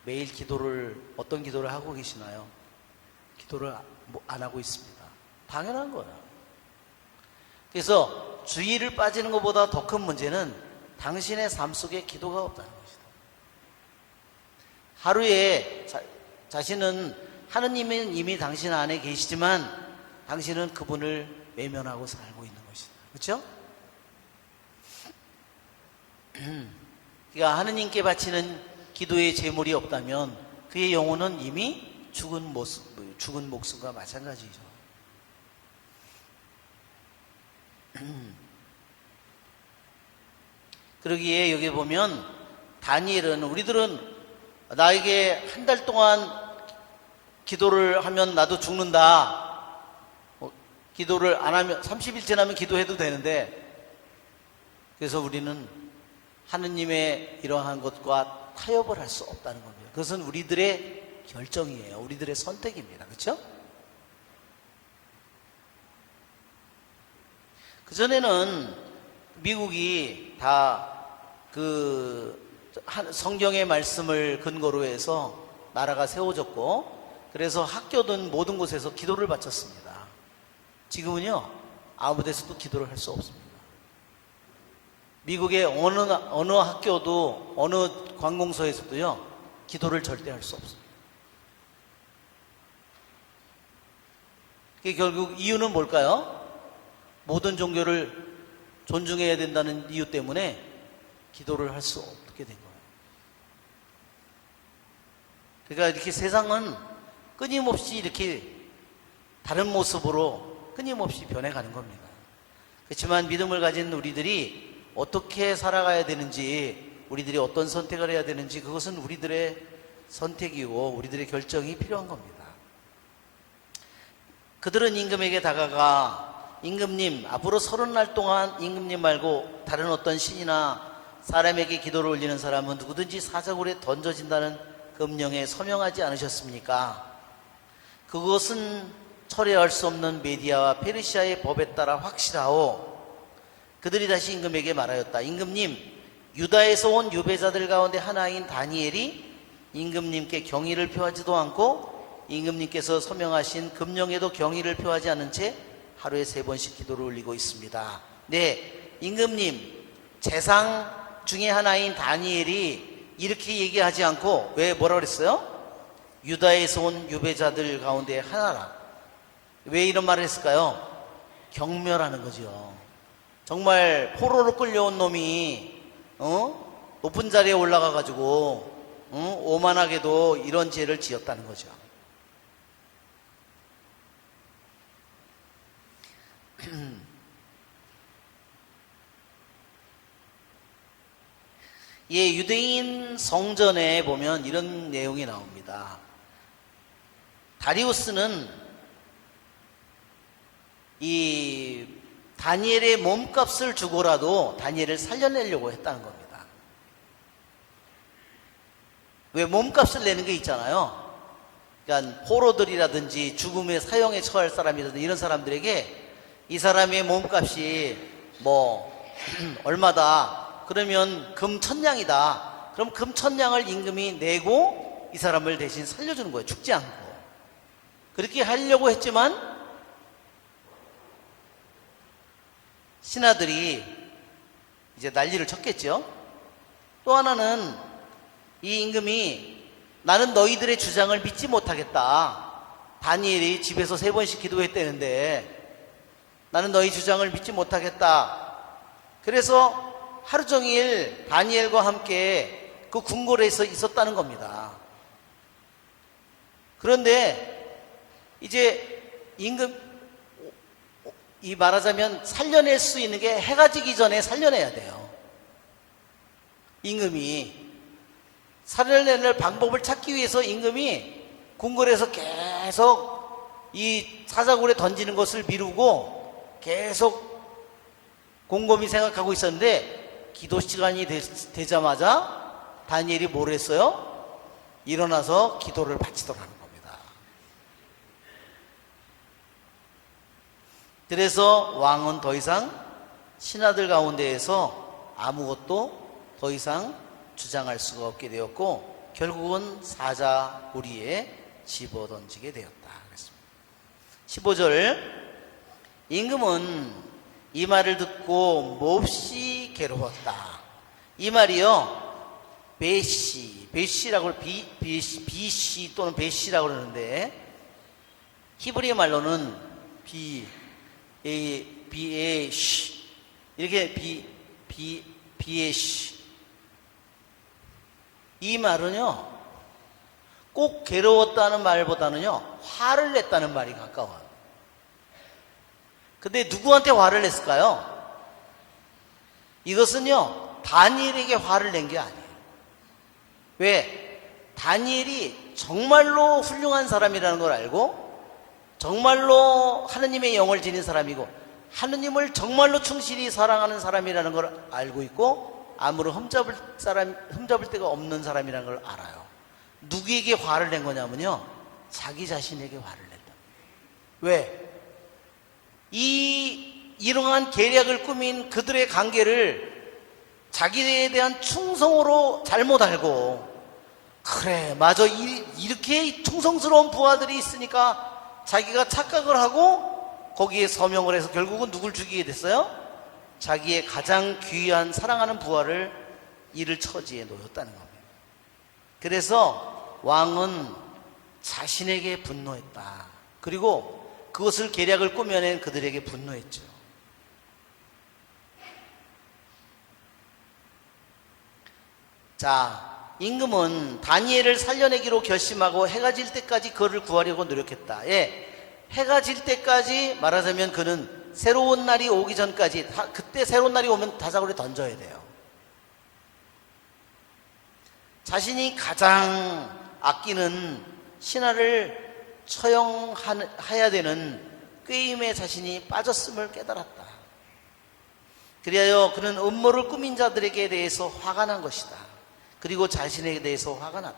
매일 어떤 기도를 하고 계시나요? 기도를 안 하고 있습니다. 당연한 거예요. 그래서 주일을 빠지는 것보다 더 큰 문제는 당신의 삶 속에 기도가 없다는 것이다. 하루에 자신은, 하느님은 이미 당신 안에 계시지만 당신은 그분을 외면하고 살고 있는 것이다. 그렇죠? 그러니까 하느님께 바치는 기도의 제물이 없다면 그의 영혼은 이미 죽은 목숨과 마찬가지죠. 그러기에 여기 보면 다니엘은, 우리들은 나에게 한 달 동안 기도를 하면 나도 죽는다, 기도를 안 하면 30일 지나면 기도해도 되는데, 그래서 우리는 하느님의 이러한 것과 타협을 할 수 없다는 겁니다. 그것은 우리들의 결정이에요. 우리들의 선택입니다. 그렇죠? 그전에는 미국이 다 성경의 말씀을 근거로 해서 나라가 세워졌고, 그래서 학교든 모든 곳에서 기도를 바쳤습니다. 지금은요, 아무 데서도 기도를 할 수 없습니다. 미국의 어느 학교도 어느 관공서에서도요, 기도를 절대 할 수 없습니다. 결국 이유는 뭘까요? 모든 종교를 존중해야 된다는 이유 때문에 기도를 할 수 없게 된 거예요. 그러니까 이렇게 세상은 끊임없이 이렇게 다른 모습으로 끊임없이 변해가는 겁니다. 그렇지만 믿음을 가진 우리들이 어떻게 살아가야 되는지, 우리들이 어떤 선택을 해야 되는지, 그것은 우리들의 선택이고 우리들의 결정이 필요한 겁니다. 그들은 임금에게 다가가, 임금님, 앞으로 30날 동안 임금님 말고 다른 어떤 신이나 사람에게 기도를 올리는 사람은 누구든지 사자굴에 던져진다는 금령에 서명하지 않으셨습니까? 그것은 철회할 수 없는 메디아와 페르시아의 법에 따라 확실하오. 그들이 다시 임금에게 말하였다. 임금님, 유다에서 온 유배자들 가운데 하나인 다니엘이 임금님께 경의를 표하지도 않고 임금님께서 서명하신 금령에도 경의를 표하지 않은 채 하루에 3번씩 기도를 올리고 있습니다. 네, 임금님, 재상 중에 하나인 다니엘이 이렇게 얘기하지 않고 왜 뭐라 그랬어요? 유다에서 온 유배자들 가운데 하나라. 왜 이런 말을 했을까요? 경멸하는 거죠. 정말 포로로 끌려온 놈이 높은 자리에 올라가 가지고 오만하게도 이런 죄를 지었다는 거죠. 예, 유대인 성전에 보면 이런 내용이 나옵니다. 다리우스는 이 다니엘의 몸값을 주고라도 다니엘을 살려내려고 했다는 겁니다. 왜 몸값을 내는 게 있잖아요. 그러니까 포로들이라든지 죽음의 사형에 처할 사람이라든지 이런 사람들에게 이 사람의 몸값이 뭐 얼마다 그러면 금 1000냥이다. 그럼 금 1000냥을 임금이 내고 이 사람을 대신 살려주는 거예요. 죽지 않고. 그렇게 하려고 했지만 신하들이 이제 난리를 쳤겠죠. 또 하나는 이 임금이 나는 너희들의 주장을 믿지 못하겠다. 다니엘이 집에서 3번씩 기도했다는데 나는 너희 주장을 믿지 못하겠다. 그래서 하루 종일 다니엘과 함께 그 궁궐에서 있었다는 겁니다. 그런데 이제 임금 이 말하자면 살려낼 수 있는 게 해가 지기 전에 살려내야 돼요. 임금이 살려낼 방법을 찾기 위해서 임금이 궁궐에서 계속 이 사자굴에 던지는 것을 미루고 계속 곰곰이 생각하고 있었는데 기도 시간이 되자마자 다니엘이 뭘 했어요? 일어나서 기도를 바치더라는 겁니다. 그래서 왕은 더 이상 신하들 가운데에서 아무것도 더 이상 주장할 수가 없게 되었고 결국은 사자구리에 집어던지게 되었다. 그랬습니다. 15절 임금은 이 말을 듣고 몹시 괴로웠다. 이 말이요 베시라고 비시 또는 베시라고 그러는데 히브리 말로는 비에시 이렇게 비에시 이 말은요 꼭 괴로웠다는 말보다는요 화를 냈다는 말이 가까워요. 근데 누구한테 화를 냈을까요? 이것은요 다니엘에게 화를 낸 게 아니에요. 왜? 다니엘이 정말로 훌륭한 사람이라는 걸 알고 정말로 하느님의 영을 지닌 사람이고 하느님을 정말로 충실히 사랑하는 사람이라는 걸 알고 있고 아무런 흠잡을 데가 없는 사람이라는 걸 알아요. 누구에게 화를 낸 거냐면요 자기 자신에게 화를 냈다. 왜? 이러한 계략을 꾸민 그들의 관계를 자기에 대한 충성으로 잘못 알고 그래 맞아 이렇게 충성스러운 부하들이 있으니까 자기가 착각을 하고 거기에 서명을 해서 결국은 누굴 죽이게 됐어요? 자기의 가장 귀한 사랑하는 부하를 이를 처지에 놓였다는 겁니다. 그래서 왕은 자신에게 분노했다. 그리고 그것을 계략을 꾸며낸 그들에게 분노했죠. 자, 임금은 다니엘을 살려내기로 결심하고 해가 질 때까지 그를 구하려고 노력했다. 예, 해가 질 때까지 말하자면 그는 새로운 날이 오기 전까지 그때 새로운 날이 오면 다사고에 던져야 돼요. 자신이 가장 아끼는 신하를 처형해야 되는 꾀임에 자신이 빠졌음을 깨달았다. 그리하여 그는 음모를 꾸민 자들에게 대해서 화가 난 것이다. 그리고 자신에 대해서 화가 났다.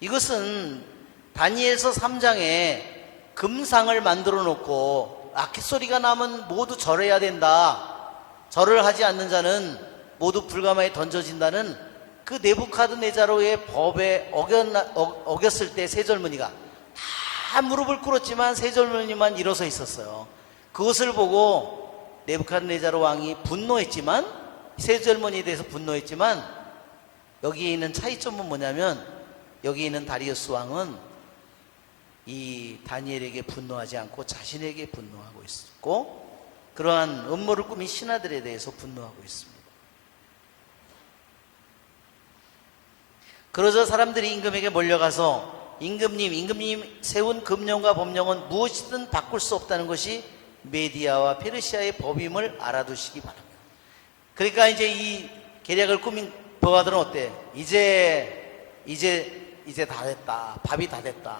이것은 다니엘서 3장에 금상을 만들어 놓고 라켓소리가 나면 모두 절해야 된다. 절을 하지 않는 자는 모두 불가마에 던져진다는 그 네부카드네자로의 법에 어겼을 때 세 젊은이가 다 무릎을 꿇었지만 세 젊은이만 일어서 있었어요. 그것을 보고 네부카드네자로 왕이 분노했지만 세 젊은이에 대해서 분노했지만 여기에 있는 차이점은 뭐냐면 여기 있는 다리우스 왕은 이 다니엘에게 분노하지 않고 자신에게 분노하고 있고 그러한 음모를 꾸민 신하들에 대해서 분노하고 있습니다. 그러자 사람들이 임금에게 몰려가서 임금님 세운 금령과 법령은 무엇이든 바꿀 수 없다는 것이 메디아와 페르시아의 법임을 알아두시기 바랍니다. 그러니까 이제 이 계략을 꾸민 부하들은 어때? 이제 다 됐다. 밥이 다 됐다.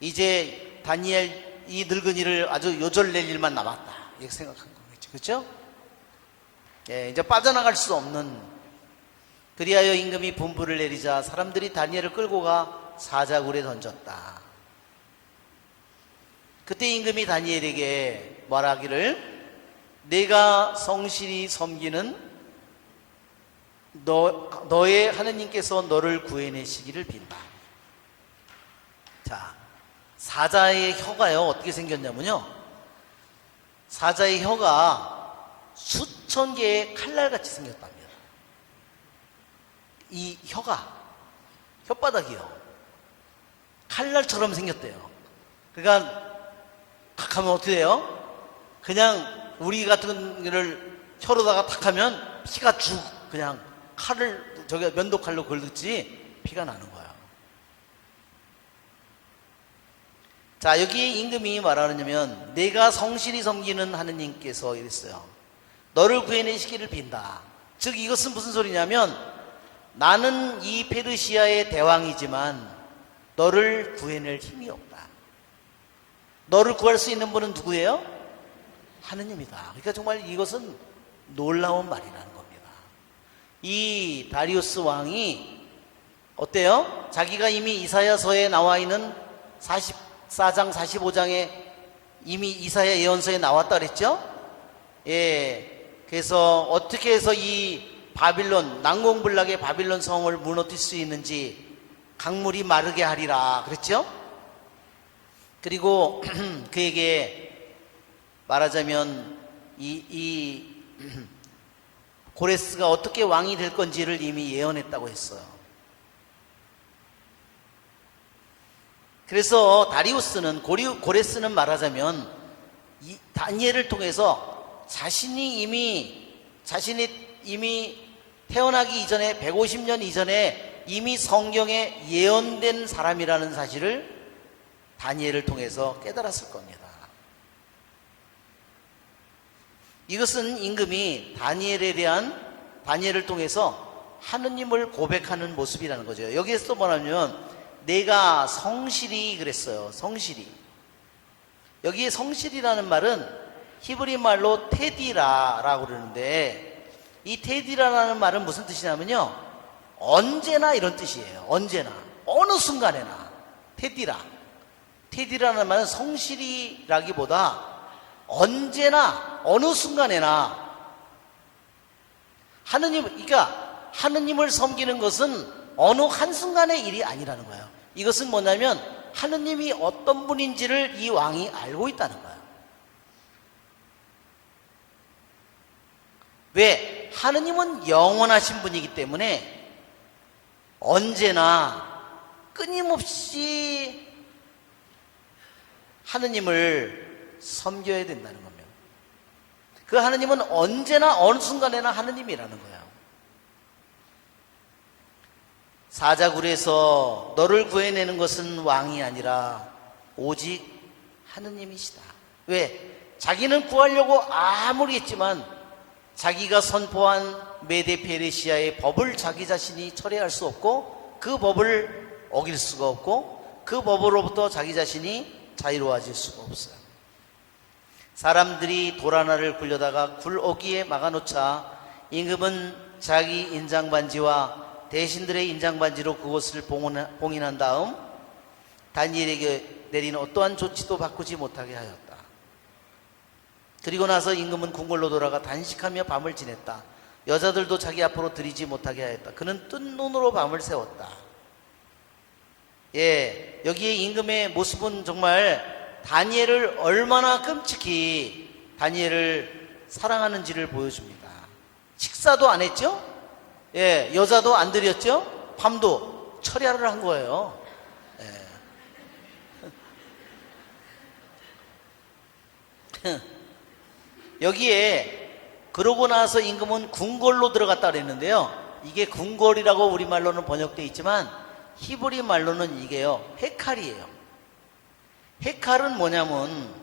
이제 다니엘 이 늙은이를 아주 요절낼 일만 남았다 이렇게 생각한 거겠죠. 그렇죠? 예, 이제 빠져나갈 수 없는. 그리하여 임금이 분부를 내리자 사람들이 다니엘을 끌고 가 사자굴에 던졌다. 그때 임금이 다니엘에게 말하기를 내가 성실히 섬기는 너의 하느님께서 너를 구해내시기를 빈다. 자, 사자의 혀가요 어떻게 생겼냐면요, 사자의 혀가 수천 개의 칼날같이 생겼답니다. 이 혀가, 혓바닥이요 칼날처럼 생겼대요. 그러니까 탁 하면 어떻게 돼요? 그냥 우리 같은 거를 혀로다가 탁 하면 피가 쭉 그냥 칼을 저기 면도칼로 걸듯이 피가 나는 거예요. 자, 여기 임금이 말하느냐면 내가 성실히 섬기는 하느님께서 이랬어요. 너를 구해내시기를 빈다. 즉 이것은 무슨 소리냐면 나는 이 페르시아의 대왕이지만 너를 구해낼 힘이 없다. 너를 구할 수 있는 분은 누구예요? 하느님이다. 그러니까 정말 이것은 놀라운 말이라는 겁니다. 이 다리우스 왕이 어때요? 자기가 이미 이사야서에 나와 있는 44장 45장에 이미 이사야 예언서에 나왔다 그랬죠? 예. 그래서 어떻게 해서 이 바빌론, 난공불락의 바빌론 성을 무너뜨릴 수 있는지 강물이 마르게 하리라 그랬죠? 그리고 그에게 말하자면 이 고레스가 어떻게 왕이 될 건지를 이미 예언했다고 했어요. 그래서 다리우스는 고레스는 말하자면 이 다니엘을 통해서 자신이 이미 태어나기 이전에 150년 이전에 이미 성경에 예언된 사람이라는 사실을 다니엘을 통해서 깨달았을 겁니다. 이것은 임금이 다니엘을 통해서 하느님을 고백하는 모습이라는 거죠. 여기에서 또 뭐냐면 내가 성실히 그랬어요. 성실히. 여기에 성실이라는 말은 히브리 말로 테디라라고 그러는데 이 테디라라는 말은 무슨 뜻이냐면요, 언제나 이런 뜻이에요. 언제나, 어느 순간에나. 테디라는 말은 성실이라기보다 언제나 어느 순간에나 그러니까 하느님을 섬기는 것은 어느 한순간의 일이 아니라는 거예요. 이것은 뭐냐면 하느님이 어떤 분인지를 이 왕이 알고 있다는 거예요. 왜? 하느님은 영원하신 분이기 때문에 언제나 끊임없이 하느님을 섬겨야 된다는 겁니다. 그 하느님은 언제나 어느 순간에나 하느님이라는 거예요. 사자굴에서 너를 구해내는 것은 왕이 아니라 오직 하느님이시다. 왜? 자기는 구하려고 아무리 했지만 자기가 선포한 메데 페르시아의 법을 자기 자신이 철회할 수 없고 그 법을 어길 수가 없고 그 법으로부터 자기 자신이 자유로워질 수가 없어요. 사람들이 돌 하나를 굴려다가 굴 어기에 막아놓자 임금은 자기 인장반지와 대신들의 인장반지로 그곳을 봉인한 다음 다니엘에게 내린 어떠한 조치도 바꾸지 못하게 하였다. 그리고 나서 임금은 궁궐로 돌아가 단식하며 밤을 지냈다. 여자들도 자기 앞으로 들이지 못하게 하였다. 그는 뜬 눈으로 밤을 새웠다. 예, 여기에 임금의 모습은 정말 다니엘을 얼마나 끔찍히 다니엘을 사랑하는지를 보여줍니다. 식사도 안 했죠? 예, 여자도 안 들였죠? 밤도 철야를 한 거예요. 예. 여기에 그러고 나서 임금은 궁궐로 들어갔다 그랬는데요. 이게 궁궐이라고 우리말로는 번역되어 있지만 히브리 말로는 이게요, 헤칼이에요. 헤칼은 뭐냐면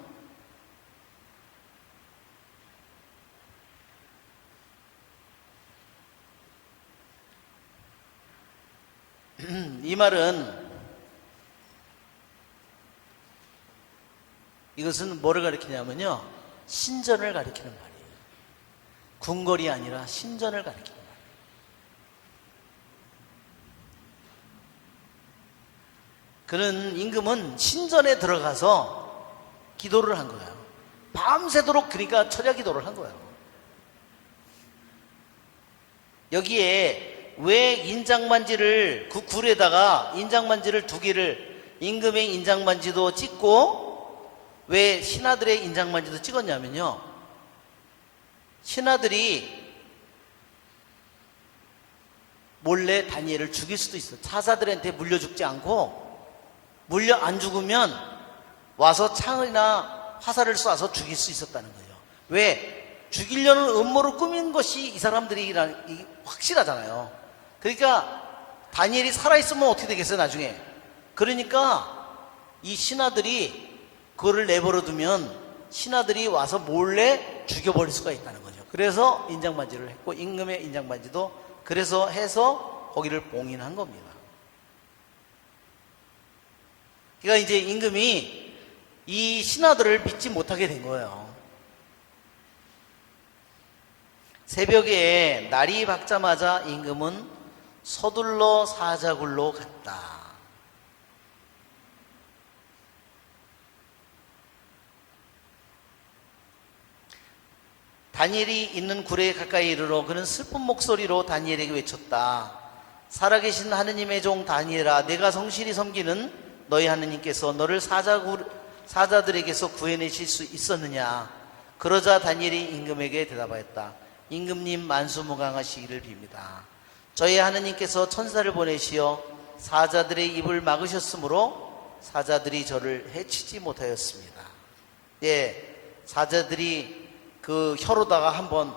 이 말은 이것은 뭐를 가리키냐면요, 신전을 가리키는 말이에요. 궁궐이 아니라 신전을 가리키는 말이에요. 그는 임금은 신전에 들어가서 기도를 한 거예요. 밤새도록 그러니까 철야 기도를 한 거예요. 여기에 왜 인장반지를 그 굴에다가 인장반지를 2개를 임금의 인장반지도 찍고 왜 신하들의 인장반지도 찍었냐면요, 신하들이 몰래 다니엘을 죽일 수도 있어요. 사자들한테 물려 죽지 않고, 물려 안 죽으면 와서 창이나 화살을 쏴서 죽일 수 있었다는 거예요. 왜? 죽이려는 음모를 꾸민 것이 이 사람들이 확실하잖아요. 그러니까 다니엘이 살아있으면 어떻게 되겠어요 나중에. 그러니까 이 신하들이 그거를 내버려 두면 신하들이 와서 몰래 죽여버릴 수가 있다는 거죠. 그래서 인장반지를 했고, 임금의 인장반지도 그래서 해서 거기를 봉인한 겁니다. 그러니까 이제 임금이 이 신하들을 믿지 못하게 된 거예요. 새벽에 날이 밝자마자 임금은 서둘러 사자굴로 갔다. 다니엘이 있는 굴에 가까이 이르러 그는 슬픈 목소리로 다니엘에게 외쳤다. 살아계신 하느님의 종 다니엘아, 내가 성실히 섬기는 너희 하느님께서 너를 사자들에게서 구해내실 수 있었느냐? 그러자 다니엘이 임금에게 대답하였다. 임금님 만수무강하시기를 빕니다. 저희 하느님께서 천사를 보내시어 사자들의 입을 막으셨으므로 사자들이 저를 해치지 못하였습니다. 예, 사자들이 그 혀로다가 한번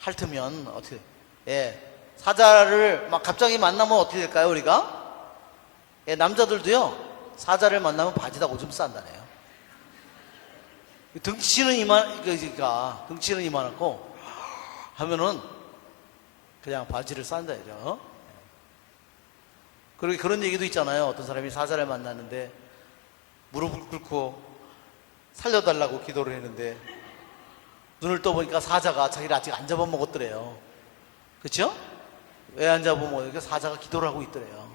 핥으면 어떻게, 예, 사자를 막 갑자기 만나면 어떻게 될까요, 우리가? 예, 남자들도요, 사자를 만나면 바지다 오줌 싼다네요. 그러니까 등치는 이만하고 하면은 그냥 바지를 싼다 이죠. 그리고 그런 얘기도 있잖아요. 어떤 사람이 사자를 만났는데 무릎을 꿇고 살려달라고 기도를 했는데 눈을 떠보니까 사자가 자기를 아직 안 잡아먹었더래요. 그렇죠? 왜 안 잡아먹었어요? 사자가 기도를 하고 있더래요.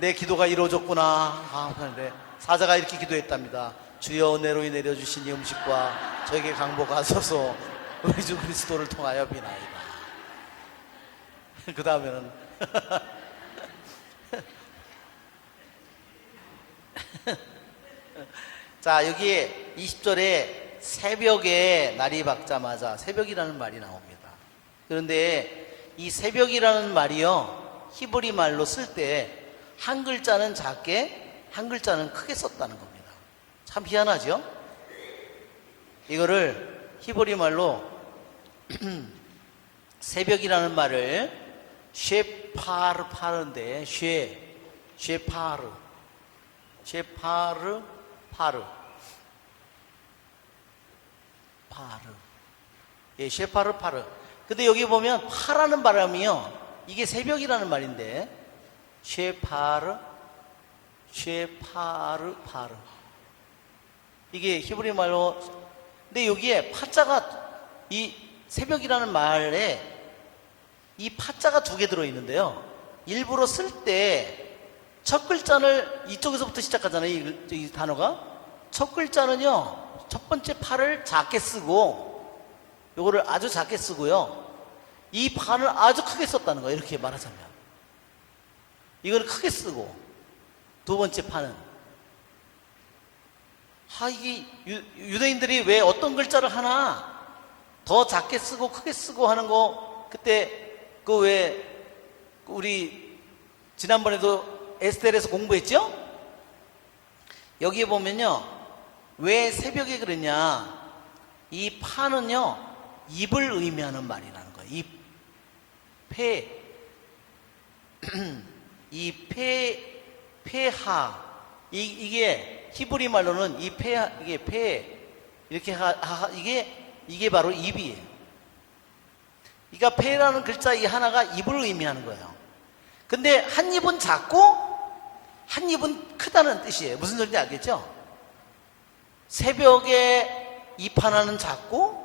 내 기도가 이루어졌구나. 그런데 사자가 이렇게 기도했답니다. 주여 은혜로 내려주신 이 음식과 저에게 강복하소서 우리 주 그리스도를 통하여 비나이다. 그 다음에는 자, 여기에 20절에 새벽에 날이 밝자마자, 새벽이라는 말이 나옵니다. 그런데 이 새벽이라는 말이요, 히브리 말로 쓸 때 한 글자는 작게, 한 글자는 크게 썼다는 겁니다. 참 희한하죠? 이거를 히브리 말로 새벽이라는 말을 쉐파르파르인데, 쉐파르 파르, 예, 쉐파르파르. 근데 여기 보면 파라는 발음이요, 이게 새벽이라는 말인데, 쉐파르, 이게 히브리 말로. 근데 여기에 파자가, 이 새벽이라는 말에 이 파자가 2개 들어있는데요, 일부러 쓸 때 첫 글자를 이쪽에서부터 시작하잖아요. 이 단어가 첫 글자는요, 첫 번째 파를 작게 쓰고 요거를 아주 작게 쓰고요, 이 파를 아주 크게 썼다는 거예요. 이렇게 말하자면 이걸 크게 쓰고, 두 번째 파는 이게 유대인들이 왜 어떤 글자를 하나 더 작게 쓰고 크게 쓰고 하는 거, 그때 그 왜 우리 지난번에도 에스텔에서 공부했죠? 여기에 보면요, 왜 새벽에 그러냐, 이 파는요 입을 의미하는 말이라는 거예요. 폐하, 이게 히브리 말로는 이게 이렇게 이게 바로 입이에요. 그러니까 폐라는 글자 이 하나가 입을 의미하는 거예요. 근데 한 입은 작고 한 입은 크다는 뜻이에요. 무슨 소리인지 알겠죠? 새벽에 입 하나는 작고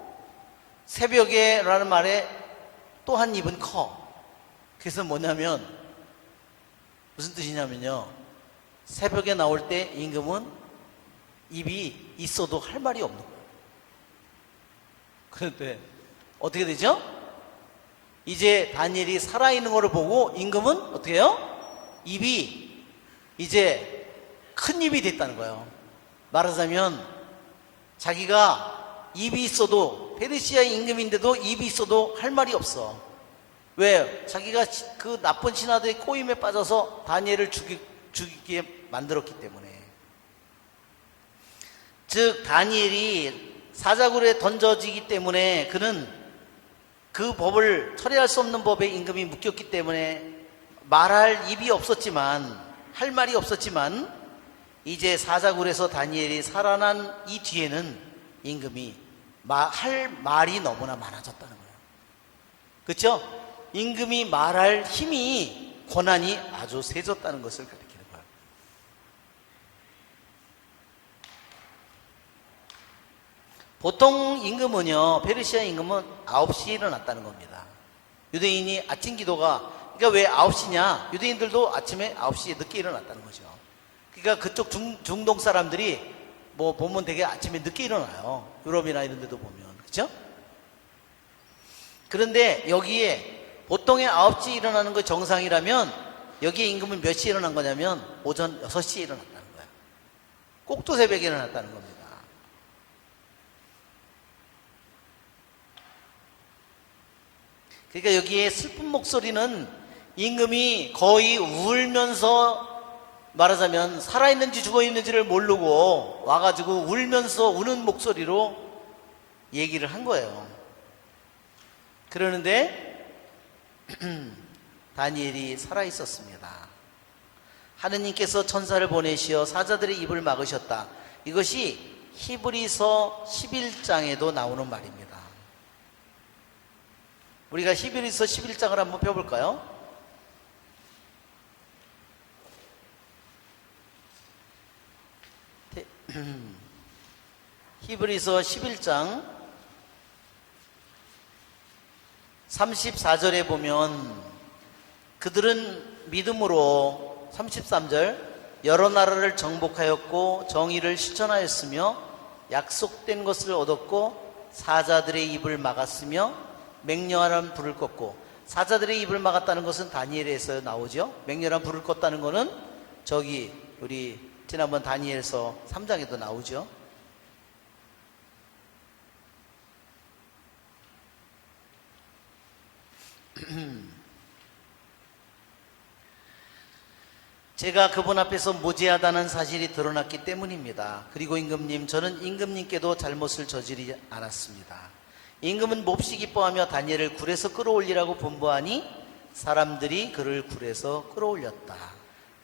새벽에라는 말에 또 한 입은 커. 그래서 뭐냐면 무슨 뜻이냐면요, 새벽에 나올 때 임금은 입이 있어도 할 말이 없는 거예요. 그런데 어떻게 되죠? 이제 다니엘이 살아있는 거를 보고 임금은 어떻게 해요? 입이 이제 큰 입이 됐다는 거예요. 말하자면 자기가 입이 있어도, 페르시아 임금인데도 입이 있어도 할 말이 없어. 왜? 자기가 그 나쁜 신하들의 꼬임에 빠져서 다니엘을 죽이게 만들었기 때문에. 즉 다니엘이 사자굴에 던져지기 때문에 그는 그 법을 철회할 수 없는 법에 임금이 묶였기 때문에 말할 입이 없었지만, 할 말이 없었지만, 이제 사자굴에서 다니엘이 살아난 이 뒤에는 임금이 할 말이 너무나 많아졌다는 거예요. 그렇죠? 임금이 말할 힘이, 권한이 아주 세졌다는 것을 가리키는 거예요. 보통 임금은요, 페르시아 임금은 9시에 일어났다는 겁니다. 유대인이 아침 기도가, 그러니까 왜 9시냐? 유대인들도 아침에 9시에 늦게 일어났다는 거죠. 그러니까 그쪽 중동 사람들이 뭐 보면 되게 아침에 늦게 일어나요. 유럽이나 이런 데도 보면. 그렇죠? 그런데 여기에 보통의 9시에 일어나는 거 정상이라면 여기에 임금은 몇 시에 일어난 거냐면 오전 6시에 일어났다는 거야. 꼭두 새벽에 일어났다는 겁니다. 그러니까 여기에 슬픈 목소리는 임금이 거의 울면서, 말하자면 살아있는지 죽어있는지를 모르고 와가지고 울면서 우는 목소리로 얘기를 한 거예요. 그러는데 다니엘이 살아있었습니다. 하느님께서 천사를 보내시어 사자들의 입을 막으셨다. 이것이 히브리서 11장에도 나오는 말입니다. 우리가 히브리서 11장을 한번 펴볼까요? 히브리서 11장 34절에 보면 그들은 믿음으로, 33절, 여러 나라를 정복하였고 정의를 실천하였으며 약속된 것을 얻었고 사자들의 입을 막았으며 맹렬한 불을 껐고. 사자들의 입을 막았다는 것은 다니엘에서 나오죠. 맹렬한 불을 껐다는 것은 저기 우리 지난번 다니엘서 3장에도 나오죠. 제가 그분 앞에서 무죄하다는 사실이 드러났기 때문입니다. 그리고 임금님, 저는 임금님께도 잘못을 저지르지 않았습니다. 임금은 몹시 기뻐하며 다니엘을 굴에서 끌어올리라고 분부하니 사람들이 그를 굴에서 끌어올렸다.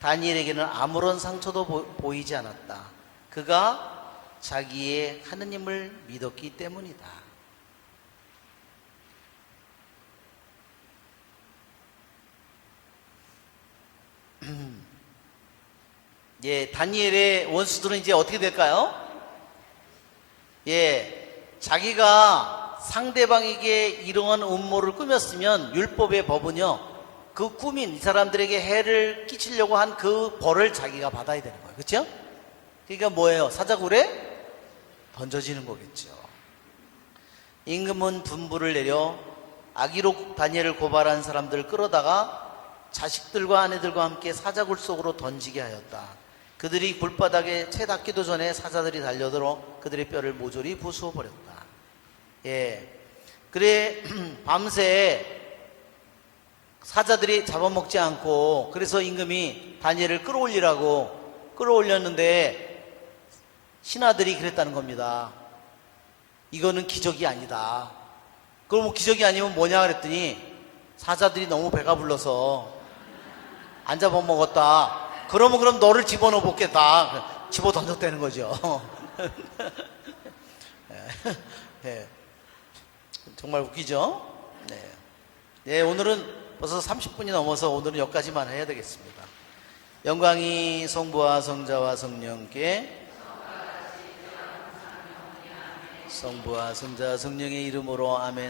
다니엘에게는 아무런 상처도 보이지 않았다. 그가 자기의 하느님을 믿었기 때문이다. 예, 다니엘의 원수들은 이제 어떻게 될까요? 예, 자기가 상대방에게 이러한 음모를 꾸몄으면 율법의 법은요, 그 꾸민 이 사람들에게 해를 끼치려고 한 그 벌을 자기가 받아야 되는 거예요. 그렇죠? 그러니까 뭐예요? 사자굴에 던져지는 거겠죠. 임금은 분부를 내려 악의로 다니엘을 고발한 사람들을 끌어다가 자식들과 아내들과 함께 사자굴 속으로 던지게 하였다. 그들이 굴바닥에 채 닿기도 전에 사자들이 달려들어 그들의 뼈를 모조리 부수어 버렸다. 예, 그래 밤새 사자들이 잡아먹지 않고, 그래서 임금이 다니엘을 끌어올리라고 끌어올렸는데 신하들이 그랬다는 겁니다. 이거는 기적이 아니다. 그럼 뭐 기적이 아니면 뭐냐 그랬더니 사자들이 너무 배가 불러서 안 잡아먹었다. 그러면 그럼 너를 집어넣어 보겠다. 집어 던졌다는 거죠. 네. 정말 웃기죠? 네. 네, 오늘은 벌써 30분이 넘어서 오늘은 여기까지만 해야 되겠습니다. 영광이 성부와 성자와 성령께 성부와 성자 성령의 이름으로 아멘.